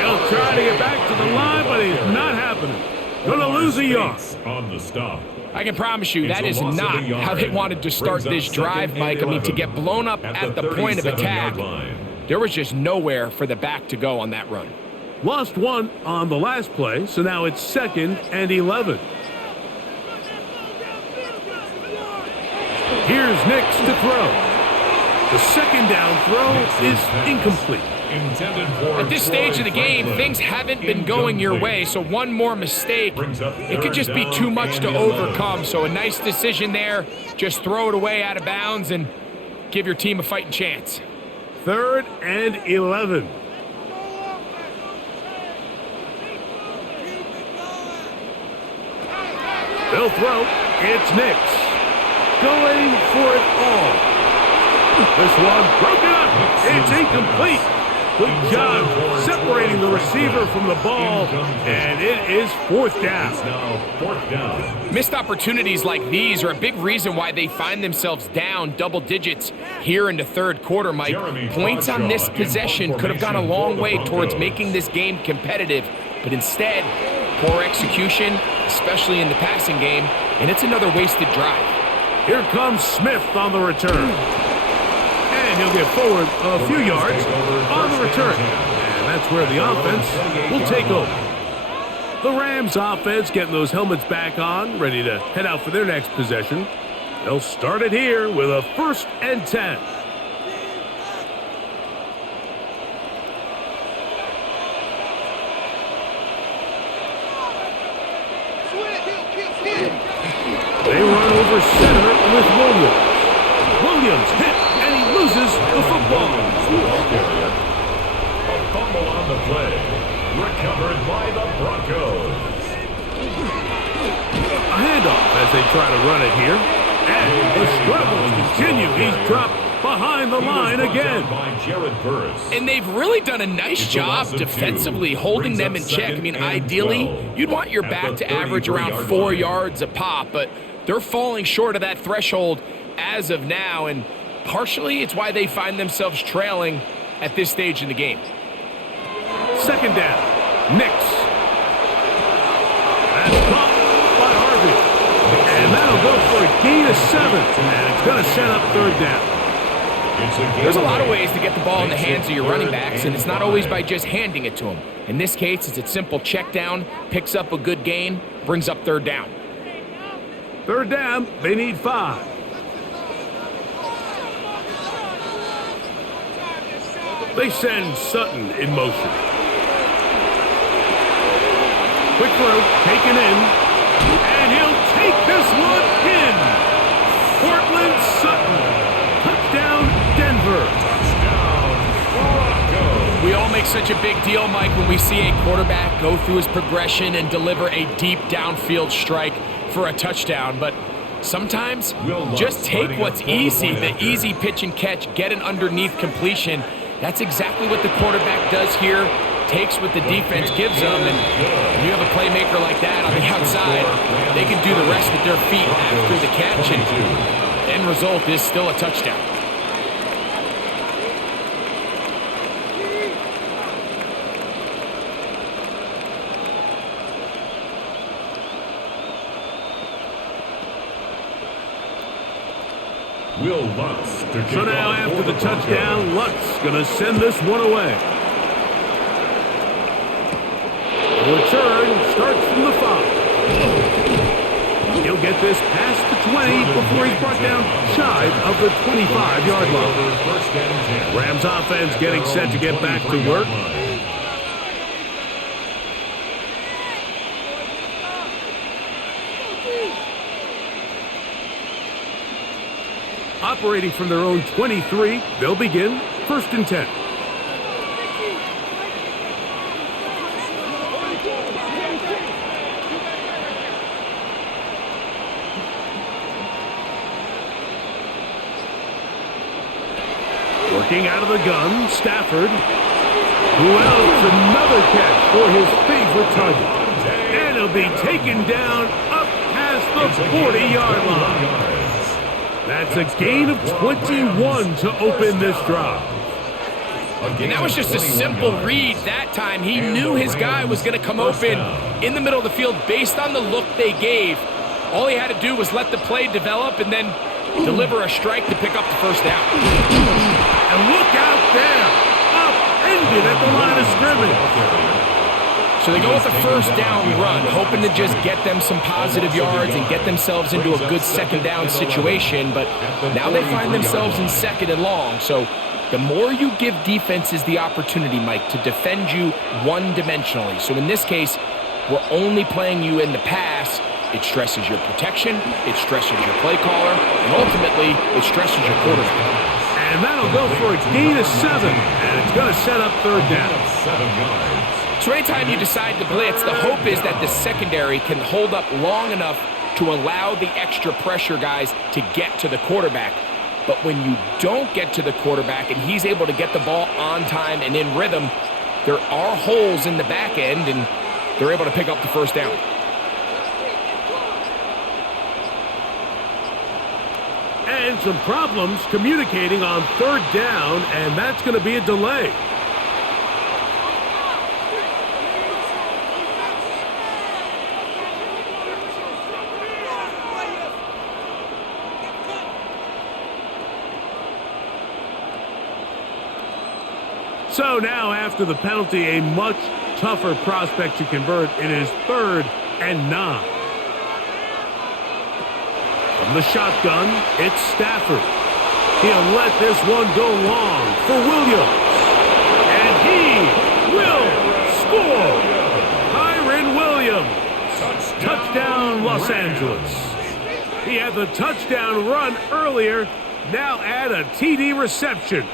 He'll try to get back to the line, but he's not happening. Gonna lose a yard. On the stop. I can promise you that is not how they wanted to start this drive, Mike. I mean, to get blown up at the point of attack, there was just nowhere for the back to go on that run. Lost 1 on the last play, so now it's 2nd and 11. Here's Nix to throw. The 2nd down throw is incomplete. At this stage of the game, things haven't been going your way, so one more mistake, it could just be too much to overcome. So a nice decision there. Just throw it away out of bounds and give your team a fighting chance. 3rd and 11. They'll throw. It's Nix. Going for it all. This one broken up. It's incomplete. Good job separating the receiver from the ball, and it is 4th down. Missed opportunities like these are a big reason why they find themselves down double digits here in the 3rd quarter, Mike. Points on this possession could have gone a long way towards making this game competitive, but instead, poor execution, especially in the passing game, and it's another wasted drive. Here comes Smith on the return. And he'll get forward a few yards on the return. And that's where the offense will take over. The Rams offense getting those helmets back on, ready to head out for their next possession. They'll start it here with a 1st and 10. They run over center with Williams. Williams hit, and he loses the football. A fumble on the play. Recovered by the Broncos. A handoff as they try to run it here. And the struggles continue. He's dropped behind the line again. And they've really done a nice job defensively holding them in check. I mean, ideally, you'd want your back to average around 4 yards a pop, but they're falling short of that threshold as of now, and partially it's why they find themselves trailing at this stage in the game. Second down. Nix. That's caught by Harvey. And that'll go for a gain of 7. And it's going to set up third down. There's a lot of ways to get the ball in the hands of your running backs, and it's not always by just handing it to them. In this case, it's a simple check down, picks up a good gain, brings up third down. Third down, they need 5. They send Sutton in motion. Quick throw, taken in, and he'll take this one in. Cortland Sutton, touchdown Denver. Touchdown Broncos. We all make such a big deal, Mike, when we see a quarterback go through his progression and deliver a deep downfield strike for a touchdown, but sometimes just take what's easy, the easy pitch and catch, get an underneath completion. That's exactly what the quarterback does here, takes what the defense gives them, and when you have a playmaker like that on the outside, they can do the rest with their feet after the catch, and the end result is still a touchdown. So now after the touchdown, Lutz going to send this one away. The return starts from the 5. He'll get this past the 20 before he's brought down shy of the 25-yard line. Rams offense getting set to get back to work. Operating from their own 23, they'll begin 1st and 10. Working out of the gun, Stafford. Who else? Another catch for his favorite target. And he'll be taken down up past the 40-yard line. That's a gain of 21 to open this drive. And that was just a simple read that time. He knew his guy was going to come open in the middle of the field based on the look they gave. All he had to do was let the play develop and then deliver a strike to pick up the first down. And look out there, upended at the line of scrimmage. So they go with a first down run, hoping to just get them some positive yards and get themselves into a good second down situation, but now they find themselves in 2nd and long. So the more you give defenses the opportunity, Mike, to defend you one-dimensionally. So in this case, we're only playing you in the pass. It stresses your protection, it stresses your play caller, and ultimately, it stresses your quarterback. And that'll go for a gain of 7, and it's going to set up third down. 7 yards. So anytime you decide to blitz, the hope is that the secondary can hold up long enough to allow the extra pressure guys to get to the quarterback. But when you don't get to the quarterback and he's able to get the ball on time and in rhythm, there are holes in the back end, and they're able to pick up the first down. And some problems communicating on third down, and that's going to be a delay. So now, after the penalty, a much tougher prospect to convert. It is 3rd and 9. From the shotgun, it's Stafford. He'll let this one go long for Williams. And he will score. Kyren Williams. Touchdown, Los Angeles. He had the touchdown run earlier. Now add a TD reception.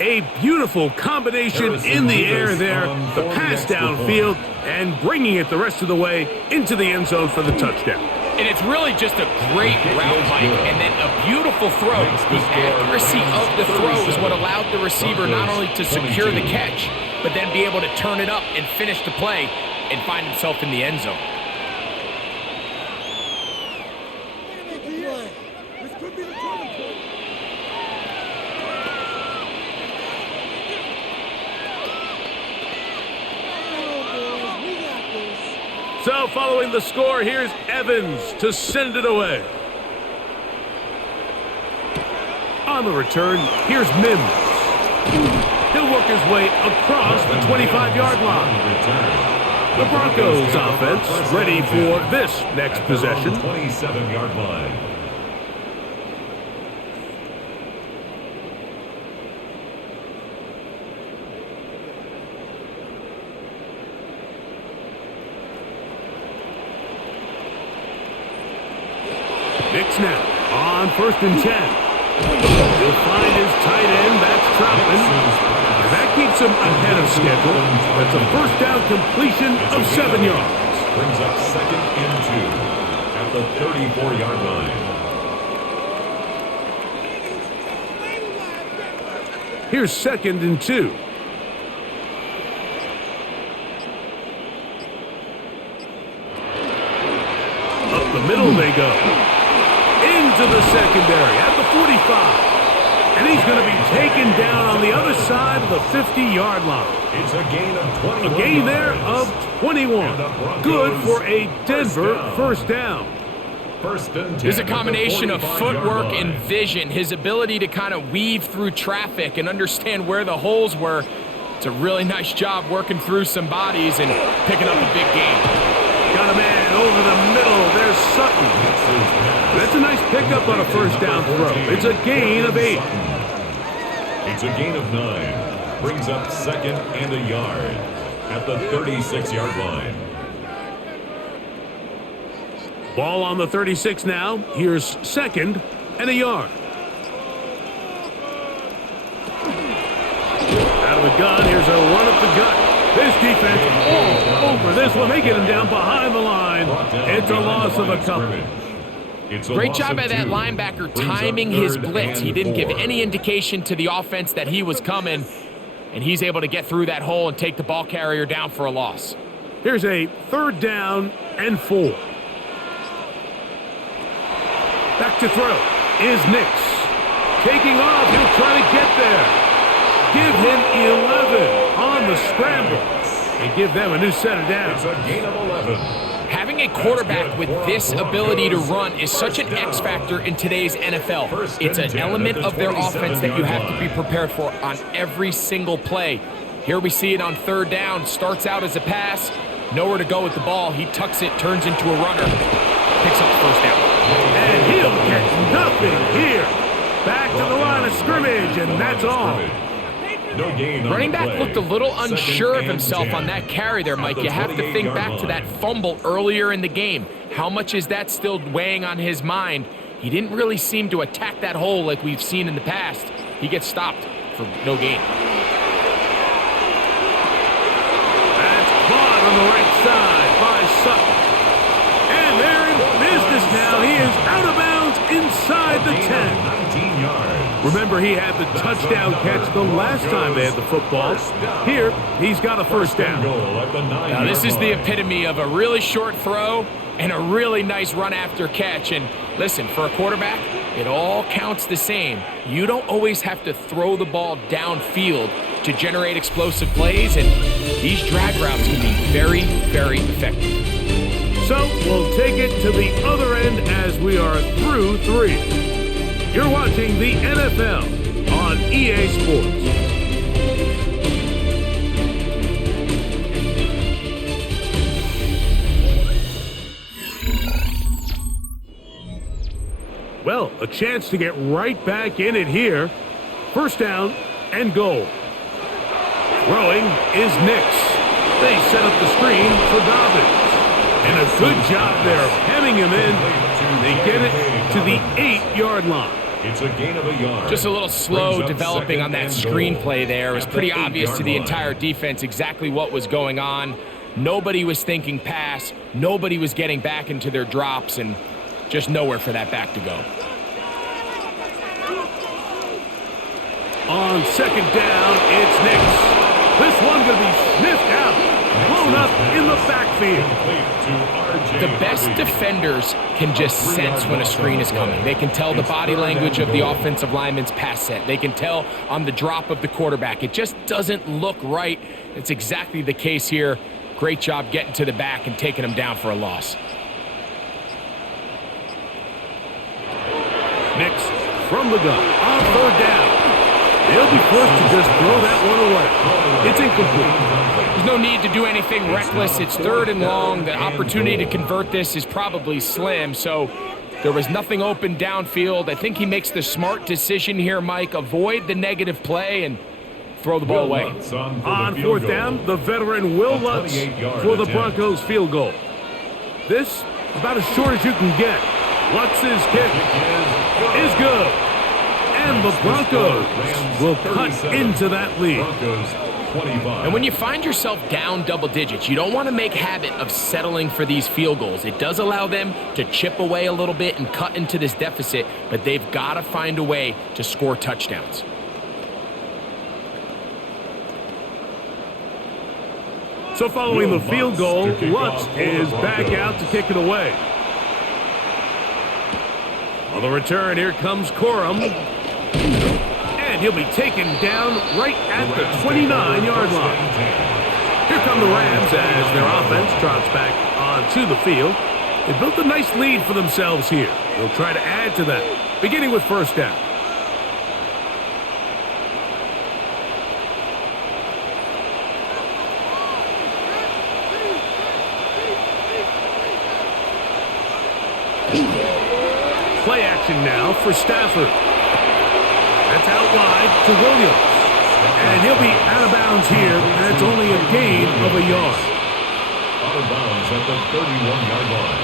A beautiful combination in the air there, the pass downfield, and bringing it the rest of the way into the end zone for the touchdown. And it's really just a great route, Mike, and then a beautiful throw. The accuracy of the throw is what allowed the receiver not only to secure the catch, but then be able to turn it up and finish the play and find himself in the end zone. So following the score, here's Evans to send it away. On the return, here's Mims. He'll work his way across the 25-yard line. The Broncos offense ready for this next possession. 27-yard line. Nick snap on 1st and 10. He'll find his tight end. That's Troutman. That keeps him ahead of schedule. That's a first down completion of 7 yards. Brings up 2nd and 2 at the 34-yard line. Here's 2nd and 2. Up the middle they go. Into the secondary at the 45. And he's going to be taken down on the other side of the 50-yard line. It's a gain of 21. A gain there of 21. Good for a Denver first down. 1st and 10. There's a combination of footwork and vision, his ability to kind of weave through traffic and understand where the holes were. It's a really nice job working through some bodies and picking up a big gain. Got a man over the middle. There's Sutton. That's a nice pickup on a first down throw. It's a gain of 8. It's a gain of 9. Brings up 2nd and a yard at the 36-yard line. Ball on the 36 now. Here's 2nd and a yard. Out of the gun. Here's a run up the gut. This defense all over this one. They get him down behind the line. It's a loss of a couple. Great job by that linebacker timing his blitz. He didn't give any indication to the offense that he was coming, and he's able to get through that hole and take the ball carrier down for a loss. Here's a 3rd down and 4. Back to throw is Nix. Taking off, he'll try to get there. Give him 11 on the scramble and give them a new set of downs. It's a gain of 11. Having a quarterback with this ability to run is such an X factor in today's NFL. It's an element of their offense that you have to be prepared for on every single play. Here we see it on 3rd down. Starts out as a pass. Nowhere to go with the ball. He tucks it, turns into a runner. Picks up the first down. And he'll get nothing here. Back to the line of scrimmage, and that's all. No gain on Running the back play. looked a little unsure of 2nd himself and 10 on that carry there, Mike. at the You have to think 28-yard back to that line. fumble earlier in the game. How much is that still weighing on his mind? He didn't really seem to attack that hole like we've seen in the past. He gets stopped for no gain. That's caught on the right side by Sutton. And they're in business now. He is out of bounds inside the 10. 19 yards. Remember, he had the touchdown catch the last time they had the football. Here, he's got a first down. Now, this is the epitome of a really short throw and a really nice run after catch. And listen, for a quarterback, it all counts the same. You don't always have to throw the ball downfield to generate explosive plays, and these drag routes can be very, very effective. So we'll take it to the other end as we are through 3. You're watching the NFL on EA Sports. Well, a chance to get right back in it here. First down and goal. Throwing is Nix. They set up the screen for Dobbins. And a good job there of hemming him in. They get it to the 8-yard line. It's a gain of a yard. Just a little slow Brings up developing on that second and goal. screenplay there. It was At the pretty obvious to the 8-yard line. entire defense exactly what was going on. Nobody was thinking pass. Nobody was getting back into their drops, and just nowhere for that back to go. On second down, it's Nix. This one going to be sniffed out, blown up in the backfield. The best defenders can just sense when a screen is coming. They can tell the body language of the offensive lineman's pass set. They can tell on the drop of the quarterback. It just doesn't look right. It's exactly the case here. Great job getting to the back and taking him down for a loss. Nix from the gun on third down. They'll be forced to just throw that one away. It's incomplete. There's no need to do anything reckless. It's third and long. The opportunity to convert this is probably slim, so there was nothing open downfield. I think he makes the smart decision here, Mike. Avoid the negative play and throw the ball away. On fourth down, the veteran Will Lutz for the Broncos field goal. This, about as short as you can get. Lutz's kick is good. And the Broncos will cut into that lead. And when you find yourself down double digits, you don't want to make habit of settling for these field goals. It does allow them to chip away a little bit and cut into this deficit, but they've got to find a way to score touchdowns. So following the field goal, Lutz is back out to kick it away. On the return, here comes Corum. And he'll be taken down right at the 29-yard line. Here come the Rams as their offense trots back onto the field. They built a nice lead for themselves here. They'll try to add to that, beginning with first down. Play action now for Stafford. That's out wide to Williams. And he'll be out of bounds here. That's only a gain of a yard. Out of bounds at the 31-yard line.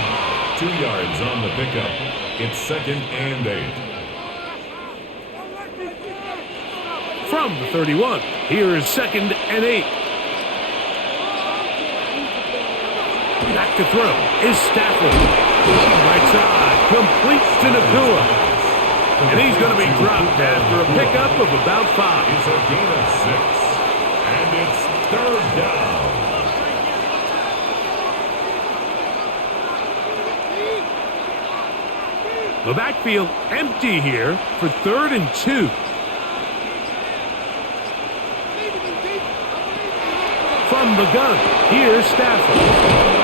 2 yards on the pickup. It's 2nd and 8. From the 31, here is 2nd and 8. Back to throw is Stafford. Right side, completes to Nakua. And he's going to be dropped after a pickup of about 5. It's a gain of 6. And it's 3rd down. The backfield empty here for 3rd and 2. From the gun, here's Stafford.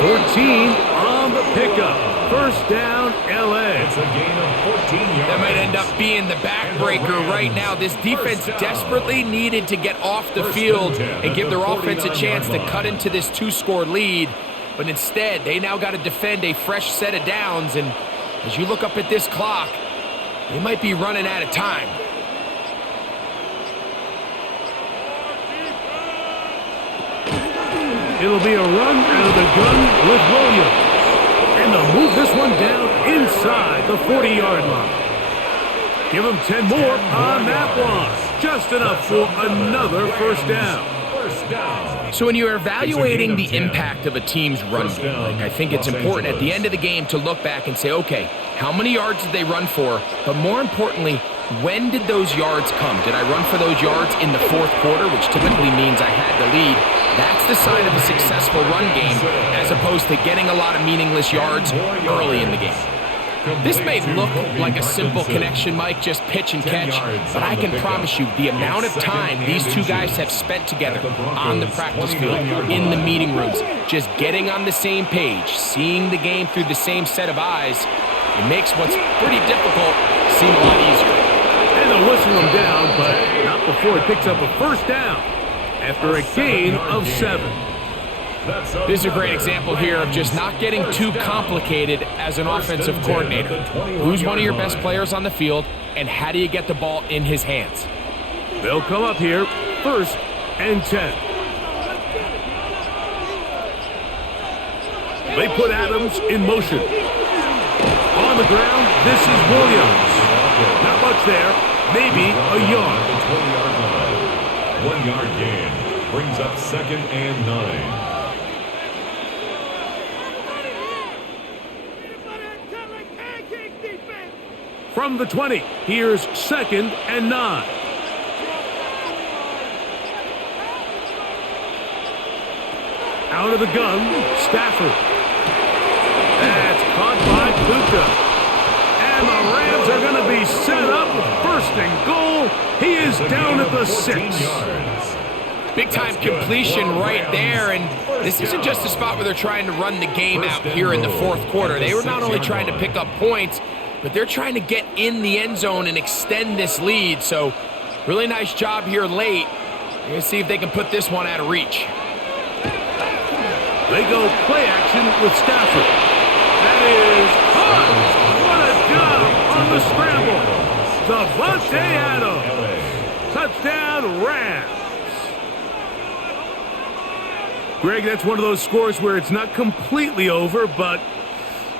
14 on the pickup. First down, L.A. It's a gain of 14 yards. That might end up being the backbreaker right now. This defense desperately needed to get off the field and give their offense a chance to cut into this 2-score lead. But instead, they now got to defend a fresh set of downs. And as you look up at this clock, they might be running out of time. It'll be a run out of the gun with Williams. And they'll move this one down inside the 40-yard line. Give them 10 more on that one. Just enough for another first down. So when you're evaluating the impact of a team's run game, I think it's important at the end of the game to look back and say, okay, how many yards did they run for? But more importantly, when did those yards come? Did I run for those yards in the 4th quarter, which typically means I had the lead? That's the sign of a successful run game, as opposed to getting a lot of meaningless yards early in the game. This may look like a simple connection, Mike, just pitch and catch, but I can promise you the amount of time these two guys have spent together on the practice field, in the meeting rooms, just getting on the same page, seeing the game through the same set of eyes, it makes what's pretty difficult seem a lot easier. And they'll whistle him down, but not before he picks up a first down after a gain of 7. This is a great example here of just not getting too complicated as an offensive coordinator. Who's one of your best players on the field, and how do you get the ball in his hands? They'll come up here, 1st and 10. They put Adams in motion. On the ground, this is Williams. Not much there. Maybe a yard. The 20-yard line. 1 yard gain brings up 2nd and 9. From the 20, here's 2nd and 9. Out of the gun, Stafford. That's caught by Puka. And the Rams are going to be set up with 1st and goal. He is down at the 6. Big-time completion right there, and this isn't just a spot where they're trying to run the game out here in the 4th quarter. They were not only trying to pick up points, but they're trying to get in the end zone and extend this lead. So, really nice job here late. We're going to see if they can put this one out of reach. They go play action with Stafford. That is what a job on the scramble. Davante Adams. Touchdown, Rams. Greg, that's one of those scores where it's not completely over, but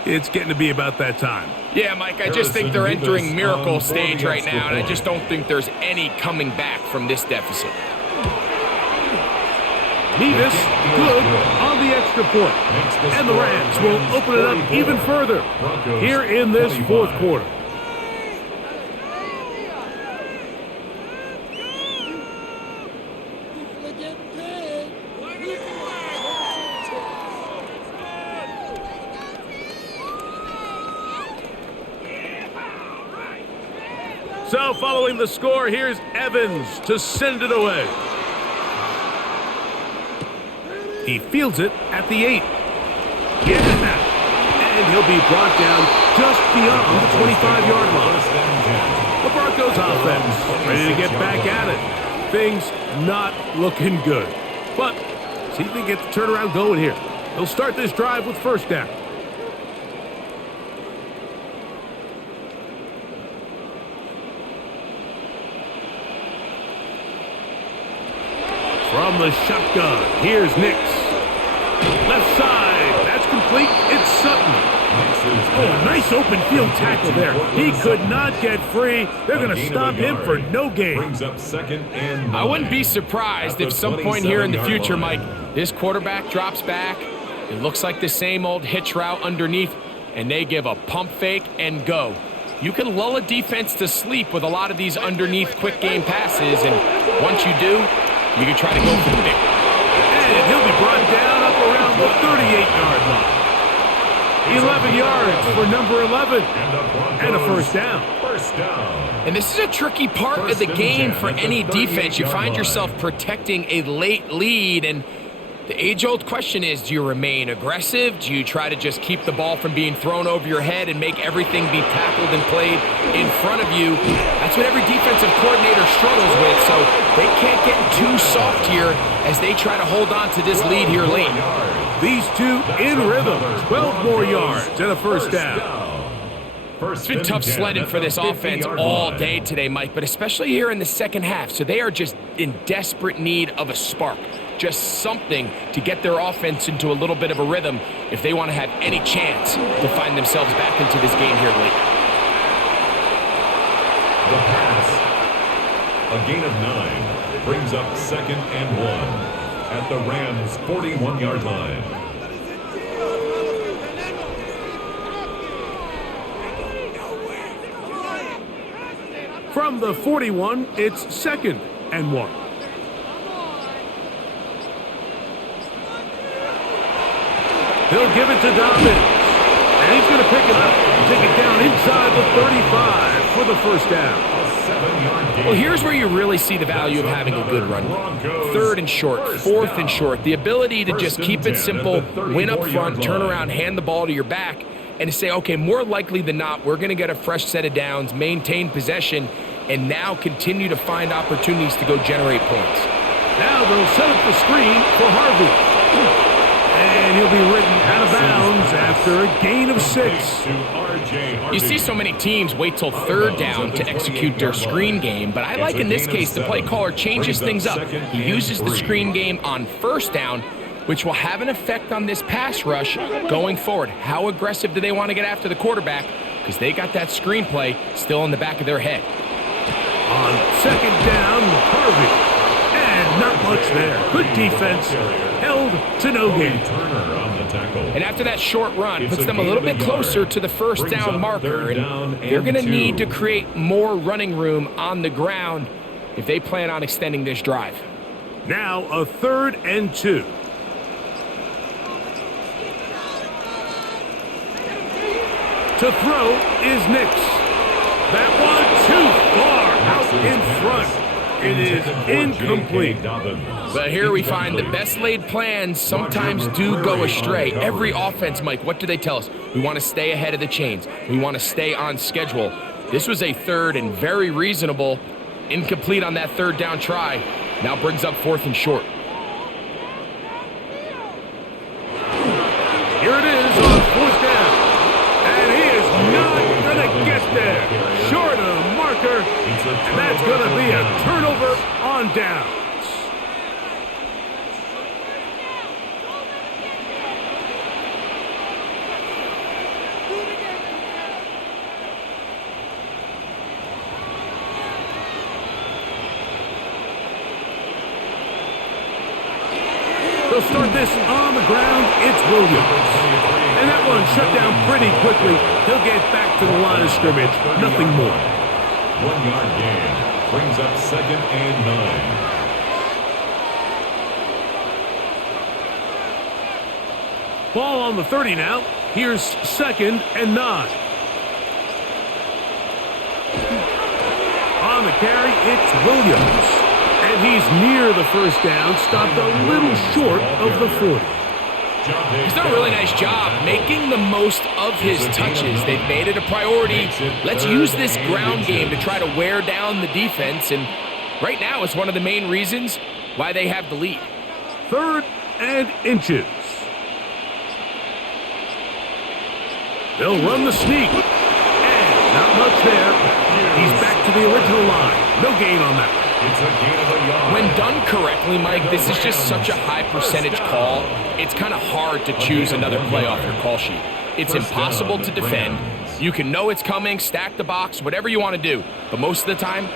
it's getting to be about that time. Yeah, Mike, I just think they're entering miracle stage right now, and I just don't think there's any coming back from this deficit. Nevis, good on the extra point. And the Rams will open it up even further here in this 4th quarter. So following the score, here's Evans to send it away. He fields it at the 8. Gets it now. And he'll be brought down just beyond the 25-yard line. The Broncos offense ready to get back at it. Things not looking good. But see if they get the turnaround going here. They'll start this drive with 1st down. From the shotgun, here's Nix. Left side, that's complete. It's Sutton. Oh, nice open field tackle there. He could not get free. They're going to stop him for no gain. Brings up 2nd and 9. I wouldn't be surprised if some point here in the future, Mike, this quarterback drops back. It looks like the same old hitch route underneath, and they give a pump fake and go. You can lull a defense to sleep with a lot of these underneath quick game passes, and once you do, you can try to go for the big. And he'll be brought down up around the 38-yard line. 11 yards for number 11. And a 1st down. And this is a tricky part of the game for any defense. You find yourself protecting a late lead, and the age-old question is, do you remain aggressive? Do you try to just keep the ball from being thrown over your head and make everything be tackled and played in front of you? That's what every defensive coordinator struggles with, so they can't get too soft here as they try to hold on to this lead here late. These two in rhythm. 12 more yards and a 1st down. It's been tough sledding for this offense all day today, Mike, but especially here in the 2nd half. So they are just in desperate need of a spark. Just something to get their offense into a little bit of a rhythm if they want to have any chance to find themselves back into this game here late. The pass, a gain of 9, brings up 2nd and 1 at the Rams' 41-yard line. From the 41, it's 2nd and 1. He'll give it to Dobbins. And he's going to pick it up and take it down inside the 35 for the 1st down. Well, here's where you really see the value of having a good run. 3rd and short, 4th and short. The ability to just keep it simple, win up front, turn around, hand the ball to your back, and to say, okay, more likely than not, we're going to get a fresh set of downs, maintain possession, and now continue to find opportunities to go generate points. Now they'll set up the screen for Harvey. And he'll be written out of bounds after a gain of 6. You see so many teams wait till 3rd down to execute their screen game, but I like in this case the play caller changes things up. He uses the screen game on 1st down, which will have an effect on this pass rush going forward. How aggressive do they want to get after the quarterback? because they got that screenplay still in the back of their head. On second down, Harvey. And not much there. Good defense. Held to no gain. And after that short run, puts them a little bit closer to the first down marker. And they're going to need to create more running room on the ground if they plan on extending this drive. Now a 3rd and 2. To throw is Nix. That one too far out in front. It is incomplete. But here we find the best laid plans sometimes do go astray. Every offense, Mike, what do they tell us? We want to stay ahead of the chains. We want to stay on schedule. This was a 3rd and very reasonable. Incomplete on that 3rd down try. Now brings up 4th and short. Here it is on 4th down. And he is not going to get there. Short of the marker. And that's going to be a turnover on downs. They'll start this on the ground. It's Williams. And that one shut down pretty quickly. He'll get back to the line of scrimmage. Nothing more. 1-yard gain brings up 2nd and 9. Ball on the 30 now. Here's 2nd and 9. On the carry, it's Williams. And he's near the first down, stopped a little short of the 40. He's done a really nice job making the most of his touches. They've made it a priority. Let's use this ground game to try to wear down the defense. And right now it's one of the main reasons why they have the lead. 3rd and inches. They'll run the sneak. And not much there. He's back to the original line. No gain on that. When done correctly, Mike, this is just such a high percentage call. It's kind of hard to choose another play off your call sheet. It's impossible to defend. You can know it's coming, stack the box, whatever you want to do. But most of the time,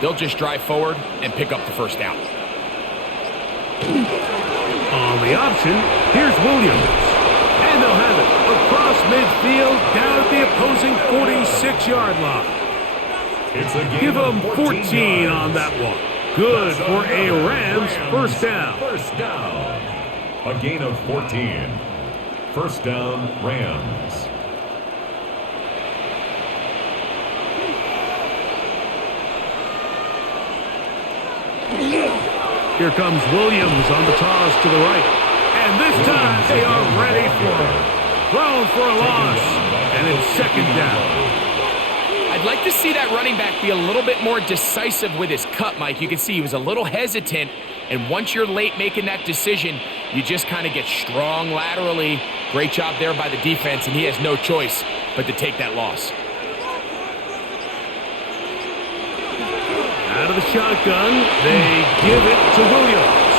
they'll just drive forward and pick up the first down. On the option, here's Williams. And they'll have it across midfield down at the opposing 46-yard line. Give them 14 on that one. Good for a Rams first down. First down. A gain of 14. First down, Rams. Here comes Williams on the toss to the right. And this time they are ready for it. Thrown for a loss. And it's 2nd down. I'd like to see that running back be a little bit more decisive with his cut, Mike. You can see he was a little hesitant, and once you're late making that decision, you just kind of get strong laterally. Great job there by the defense, and he has no choice but to take that loss. Out of the shotgun, they give it to Williams.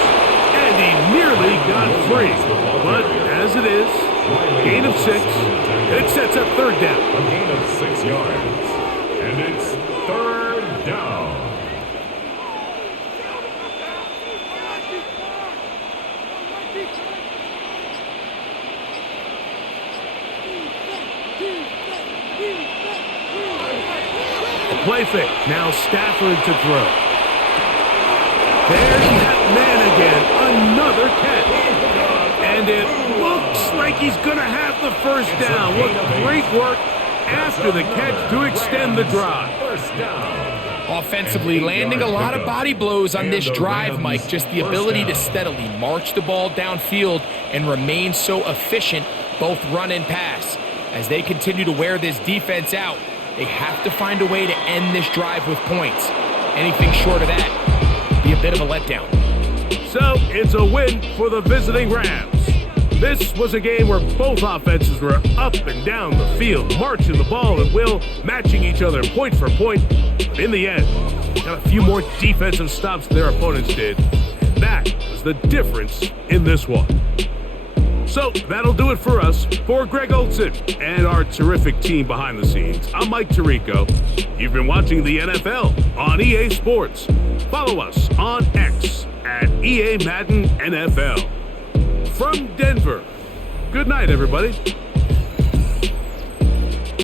And he nearly got free. But as it is, gain of 6. It sets up 3rd down. A gain of 6 yards. And it's 3rd down. A play fake. Now Stafford to throw. There's that man again. Another catch. And it looks like he's going to have the first down. What great work after the catch to extend the drive. First down. Offensively, landing a lot of body blows on this drive, Mike. Just the ability to steadily march the ball downfield and remain so efficient, both run and pass. As they continue to wear this defense out, they have to find a way to end this drive with points. Anything short of that, be a bit of a letdown. So it's a win for the visiting Rams. This was a game where both offenses were up and down the field, marching the ball at will, matching each other point for point. But in the end, got a few more defensive stops than their opponents did. That was the difference in this one. So that'll do it for us. For Greg Olson and our terrific team behind the scenes, I'm Mike Tirico. You've been watching the NFL on EA Sports. Follow us on X at EA Madden NFL. From Denver, good night, everybody.